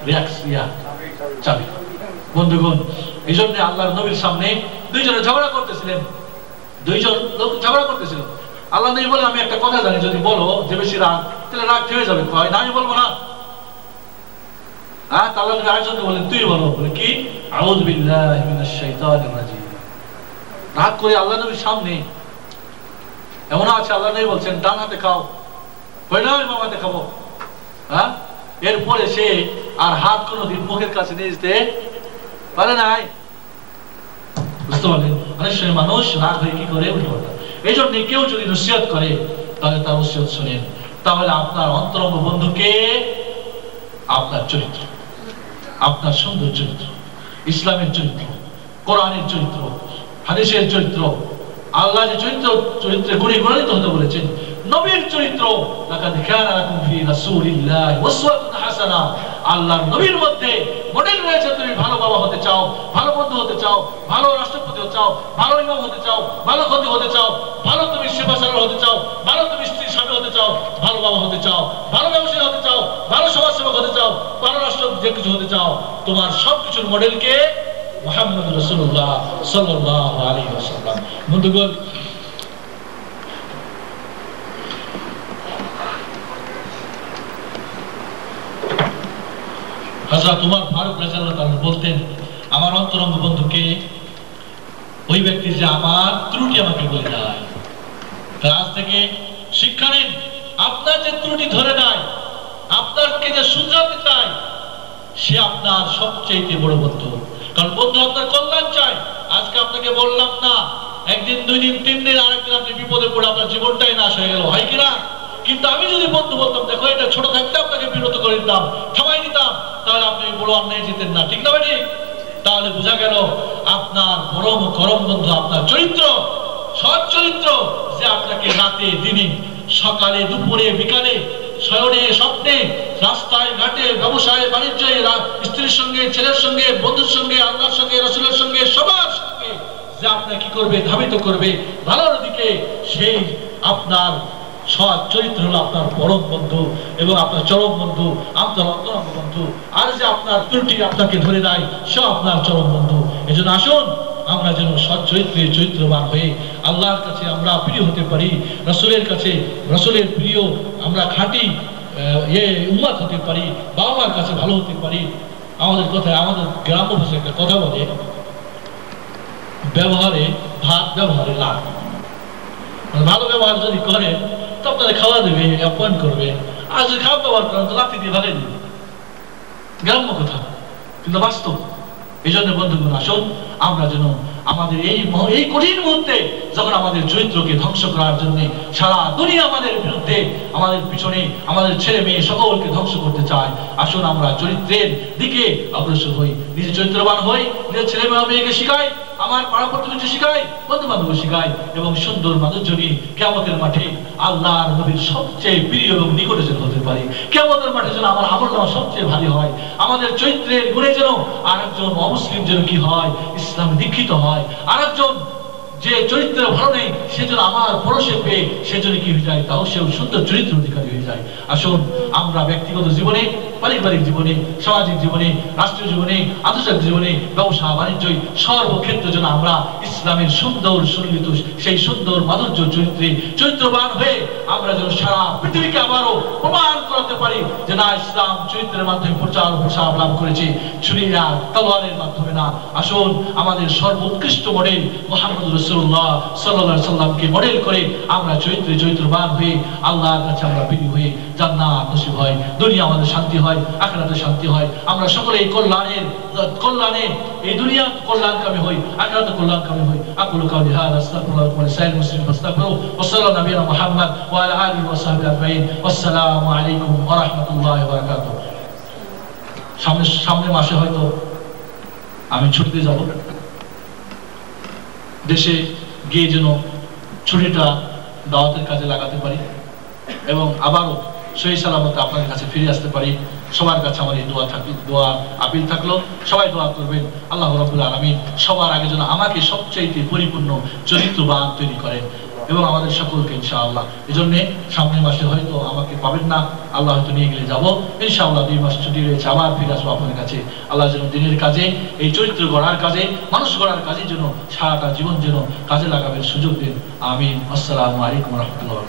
রিয়াকশিয়া, চাবি। বন্ধুগণ, এই জন্য আল্লাহর নবীর সামনে দুইজনে ঝগড়া করতেছিলেন, দুইজন লোক ঝগড়া করতেছিল। আল্লাহ নবী বলে, আমি একটা কথা জানি, যদি বলো যে বেশি রাগ, তাহলে রাগ হয়ে যাবে। না, আমি বলবো না। হ্যাঁ, আল্লাহ নবী আরেকজনকে বলেন, তুই বলো। বলে কি? আউযু বিল্লাহি মিনাশ শাইতানির রাজিম। রাগ করে আল্লাহ নবীর সামনে। এমন আছে আল্লাহ নবী বলছেন ডান হাতে খাও, হয় না বাম হাতে খাবো। হ্যাঁ, এরপরে সে আর হাত কোনোদিন মুখের কাছে নিয়ে যেতে পারে নাই। বুঝতে পারলেন? অনেক সময় মানুষ রাগ হয়ে কি করে? উল্টো পাল্টা। এই জন্য কেউ যদি নসিহত করে, তাহলে তার নসিহত শুনেন। তাহলে আপনার অন্তরঙ্গ বন্ধুকে আপনার চরিত্র, আপনার সুন্দর চরিত্র, ইসলামের চরিত্র, কোরআনের চরিত্র, হাদিসের চরিত্র, আল্লাহ যে চরিত্রে গুণে গুণান্বিত হতে বলেছেন, নবীর চরিত্র, লাকাদ কানা লাকুম ফি রাসূলিল্লাহি উসওয়াতুন হাসানাহ, আল্লাহর নবীর মধ্যে মডেল রয়েছে। তুমি ভালো বাবা হতে চাও, ভালো বন্ধু হতে চাও, ভালো রাষ্ট্রপতি হতে চাও, ভালো ইমাম হতে চাও, ভালো খতিব হতে চাও, ভালো তুমি সেবা সালার হতে চাও, ভালো তুমি স্ত্রীর স্বামী হতে চাও, ভালো বাবা হতে চাও, ভালো ব্যবসায়ী হতে চাও, ভালো সমাজসেবক হতে চাও, ভালো রাষ্ট্র যে কিছু হতে চাও, তোমার সবকিছুর মডেলকে মুহাম্মদ রাসূলুল্লাহ সাল্লাল্লাহু আলাইহি ওয়াসাল্লাম। বন্ধুগণ, হযরত উমর ফারুক রাদিয়াল্লাহু আনহু বলতেন, আমার অন্তরঙ্গ বন্ধুকে ওই ব্যক্তি যে আমার ত্রুটি আমাকে বলে দেয়। আজ থেকে শিক্ষা নিন, আপনার যে ত্রুটি ধরে নেয়, আপনাকে যে শুধরাতে চায়, সে আপনার সবচেয়ে বড় বন্ধু। কারণ বন্ধু আপনার কল্যাণ চায়। আজকে আপনাকে বললাম না, একদিন, 2 দিন, 3 দিন, আরেকদিন আপনি বিপদে পড়ে আপনার জীবনটাই নাশ হয়ে গেল, হয় কিনা? কিন্তু আমি যদি বন্ধু বলতাম, দেখো এটা ছোট থাকতে আপনাকে বিরত করে দিতাম, থামাই দিতাম, তাহলে আপনি বড় অন্যায় যেতেন না, ঠিক না ভাই? তাহলে বোঝা গেল আপনার পরম করম বন্ধু আপনার চরিত্র, সৎ চরিত্র, যে আপনাকে রাতে দিনে, সকালে দুপুরে বিকালে, শয়নে স্বপ্নে, রাস্তায় ঘাটে, ব্যবসায় বাণিজ্যে, স্ত্রীর সঙ্গে, ছেলের সঙ্গে, বন্ধুর সঙ্গে, আল্লাহর সঙ্গে, রাসূলের সঙ্গে, সবার সঙ্গে যে আপনাকে কি করবে, ধাবিত করবে ভালোর দিকে, সেই আপনার সৎ চরিত্র হলো আপনার পরম বন্ধু এবং আপনার চরম বন্ধু, আপনার অন্তরঙ্গ বন্ধু। আর যে আপনার ত্রুটি আপনাকে ধরে দেয়, সে আপনার চরম বন্ধু। এজন্য আসুন আমরা যেন সৎ চরিত্রের চরিত্রবান হয়ে আল্লাহর কাছে আমরা প্রিয় হতে পারি, রাসূলের কাছে, রাসূলের প্রিয় আমরা খাঁটি উম্মত হতে পারি, বাবা মার কাছে ভালো হতে পারি। আমাদের কথায়, আমাদের গ্রাম্য ভাষায় একটা কথা বলে, ব্যবহারে ভাত, ব্যবহারে লাভ। ভালো ব্যবহার যদি করেন তো আপনাদের খাওয়া দেবে, অ্যাপয়েন্ট করবে। আর যদি খারাপ ব্যবহার করেন তো লাথি দিয়ে ভাগাই দেবে। গ্রাম্য কথা, কিন্তু বাস্তব। এই জন্য বন্ধুগণ, আসুন আমরা যেন আমাদের এই কঠিন মুহূর্তে, যখন আমাদের চরিত্রকে ধ্বংস করার জন্য সারা দুনিয়া আমাদের বিরুদ্ধে, আমাদের পিছনে আমাদের ছেলে মেয়ে সকলকে ধ্বংস করতে চায়, আসুন আমরা চরিত্রের দিকে অগ্রসর হই, নিজে চরিত্রবান হই, নিজের ছেলে মেয়েকে শিখাই, আমার পাড়া প্রতিবেশী শিখাই, বন্ধু বান্ধব শিখাই, এবং সুন্দর মাধুর্য নিয়ে কিয়ামতের মাঠে আল্লাহর নবীর সবচেয়ে প্রিয় এবং নিকটে যেন হতে পারি। কিয়ামতের মাঠে যেন আমার আমলনামা সবচেয়ে ভারী হয়, আমাদের চরিত্রের গুণে যেন আরেকজন অমুসলিম যেন কি হয়, ইসলামে দীক্ষিত হয়, আরেকজন যে চরিত্র ভালো নেই সে যেন আমার পরশে পেয়ে সে যদি কি হয়ে যায়, তাও সেও সুন্দর চরিত্র অধিকারী হয়ে যায়। আসুন আমরা ব্যক্তিগত জীবনে, পারিবারিক জীবনে, সামাজিক জীবনে, রাষ্ট্রীয় জীবনে, আন্তর্জাতিক জীবনে, ব্যবসা বাণিজ্য, সর্বক্ষেত্রে যেন আমরা ইসলামের সুন্দর সুললিত সেই সুন্দর মাধুর্য চরিত্রে চরিত্রবান হয়ে আমরা যেন সারা পৃথিবীকে আবারও প্রমাণ করাতে পারি যে না, ইসলাম চরিত্রের মাধ্যমে প্রচার প্রসার লাভ করেছে, ছুরি আর তলোয়ারের মাধ্যমে না। আসুন আমাদের সর্বোৎকৃষ্ট মডেল মুহাম্মদ রাসূলুল্লাহ সাল্লাল্লাহু আলাইহি সাল্লামকে মডেল করে আমরা চরিত্রে চরিত্রবান হয়ে আল্লাহর কাছে আমরা প্রিয় হয়ে জান্নাত নসিব হয়, দুনিয়া আমাদের শান্তি হয়, আখিরাতে শান্তি হয়, আমরা সকলে এই কল্যাণে এই দুনিয়া কল্যাণকামী হই, আখিরাতে কল্যাণকামী হই। আকুলু কাউলি হাযা আস্তাগফিরুল্লাহ ওয়া লিসাইরিল মুসলিমিন ফাস্তাগফিরুহু ওয়া সাল্লাল্লাহু নবিয়ানা মুহাম্মদ ওয়া আলা আলিহি ওয়া সাহবিহি আজমাইন। আসসালামু আলাইকুম ওয়া রাহমাতুল্লাহি ওয়া বারাকাতুহু। সামনের মাসে হয়তো আমি ছুটিতে যাব, দেশে গিয়ে যেন ছুটিটা দাওয়াতের কাজে লাগাতে পারি এবং আবারও সহি সালামতে আপনাদের কাছে ফিরে আসতে পারি। সবার কাছে আমার এই দোয়া আপিল থাকলো, সবাই দোয়া করবেন আল্লাহ রাব্বুল আলামিন সবার আগে যেন আমাকে সবচাইতে পরিপূর্ণ চরিত্রবান তৈরি করেন এবং আমাদের সকলকে ইনশাআল্লাহ। এজন্য সামনের মাসে হয়তো আমাকে পাবেন না, আল্লাহ হয়তো নিয়ে গেলে যাবো ইনশাআল্লাহ। 2 মাস ছুটি রয়েছে, আবার ফিরে আসবো আপনাদের কাছে। আল্লাহ যেন দিনের কাজে, এই চরিত্র গড়ার কাজে, মানুষ গড়ার কাজে যেন সারাটা জীবন যেন কাজে লাগাবেন সুযোগ দেন। আমিন। আসসালামু আলাইকুম ওয়া রাহমাতুল্লাহ।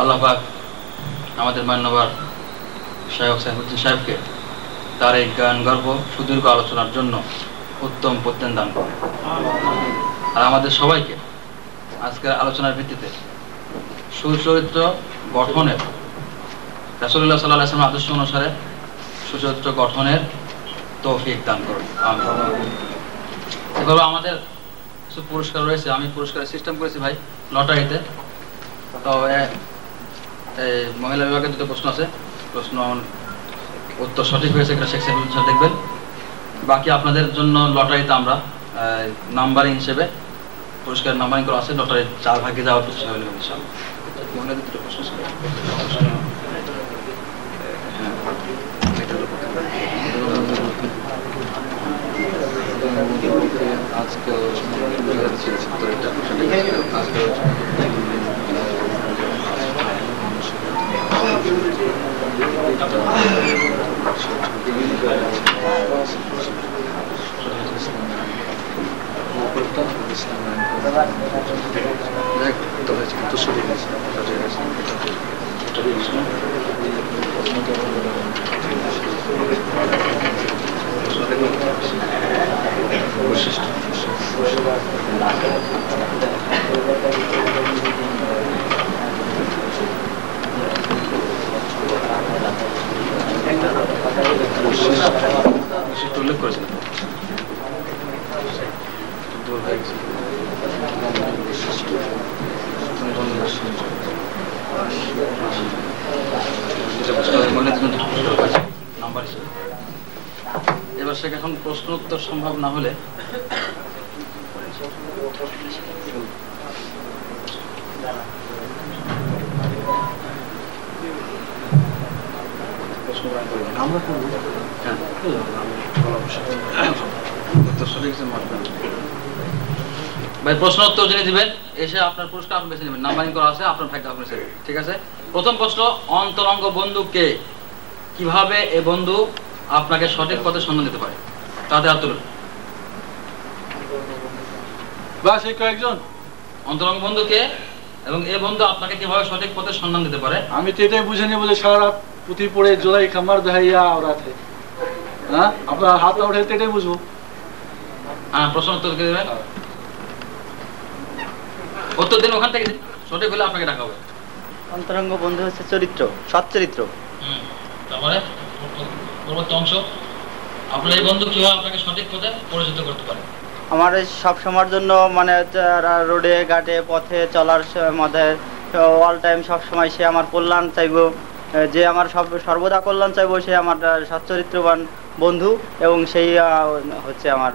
আল্লাহ পাক আমাদের মান্যবর শায়খ সাইফুদ্দিন সাহেবকে তার এই জ্ঞান গর্ব সুদীর্ঘ আলোচনার জন্য উত্তম প্রত্যয় দান করেন, আর আমাদের সবাইকে আজকের আলোচনার ভিত্তিতে সুচরিত্র গঠনের, রাসূলুল্লাহ সাল্লাল্লাহু আলাইহি ওয়াসাল্লাম আদর্শ অনুসারে সুচরিত্র গঠনের তৌফিক দান করুন। এভাবে আমাদের কিছু পুরস্কার রয়েছে, আমি পুরস্কারের সিস্টেম করেছি ভাই লটারিতে। তো এই মহিলা বিভাগে 2টো প্রশ্ন আছে, প্রশ্ন উত্তর সঠিক হয়েছে কিনা শেখ সাইফুদ্দিন স্যার দেখবেন। বাকি আপনাদের জন্য লটারিতে আমরা নাম্বারিং হিসেবে পুরস্কার নামাঙ্কন করা আছে, লটারির 4 ভাগে যাওয়ার চেষ্টা হলো ইনশাআল্লাহ। মহিলাদের দুটো প্রশ্ন ছিল। উল্লেখ করেছেন নাম্বার হিসেবে। এবার সে এখন প্রশ্ন উত্তর সম্ভব না হলে ভাই প্রশ্ন উত্তর যিনি দিবেন এসে আপনার পুরস্কার আপনি বেছে নেবেন, নাম্বারিং করা আছে, আপনার ভাগ্য আপনি বেছে নেবেন, ঠিক আছে? প্রথম প্রশ্ন, অন্তরঙ্গ বন্ধু কে? কিভাবে এ বন্ধু আপনাকে সঠিক পথে সন্ধান দিতে পারে? তাতে আর তুলুন। বাস এই কয়েকজন। অন্তরঙ্গ বন্ধু কে এবং এ বন্ধু আপনাকে কিভাবে সঠিক পথে সন্ধান দিতে পারে? আমি তো এটাই বুঝে নিয়ে বলে সারা রাত পুঁথি পড়ে জোলাই খামার দেখাইয়া ওরাতে, হ্যাঁ আপনার হাত উঠে এটাই বুঝবো। হ্যাঁ, প্রশ্ন উত্তর কে দেবেন? উত্তর দিন ওখান থেকে, সঠিক হলে আপনাকে ডাকা হবে। অন্তরঙ্গ বন্ধু হচ্ছে চরিত্র, সৎ চরিত্র। তারপরে পরবর্তী অংশ, আপনার এই বন্ধু কিভাবে আপনাকে সঠিক পথে পরিচিত করতে পারে? আমার সব সময়ের জন্য মানে রোডে ঘাটে পথে চলার মধ্যে অল টাইম সব সময় সে আমার কল্যাণ চাইবো, যে আমার সর্বদা কল্যাণ চাইবো, সে আমার সচ্চরিত্রবান বন্ধু এবং সেই হচ্ছে আমার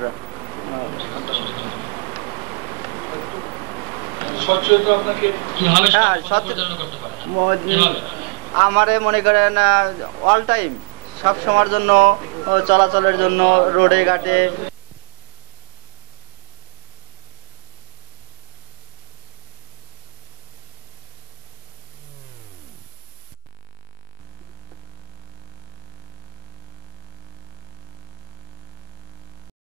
আমারে মনে করেন অল টাইম সব সময়ের জন্য চলাচলের জন্য রোডে ঘাটে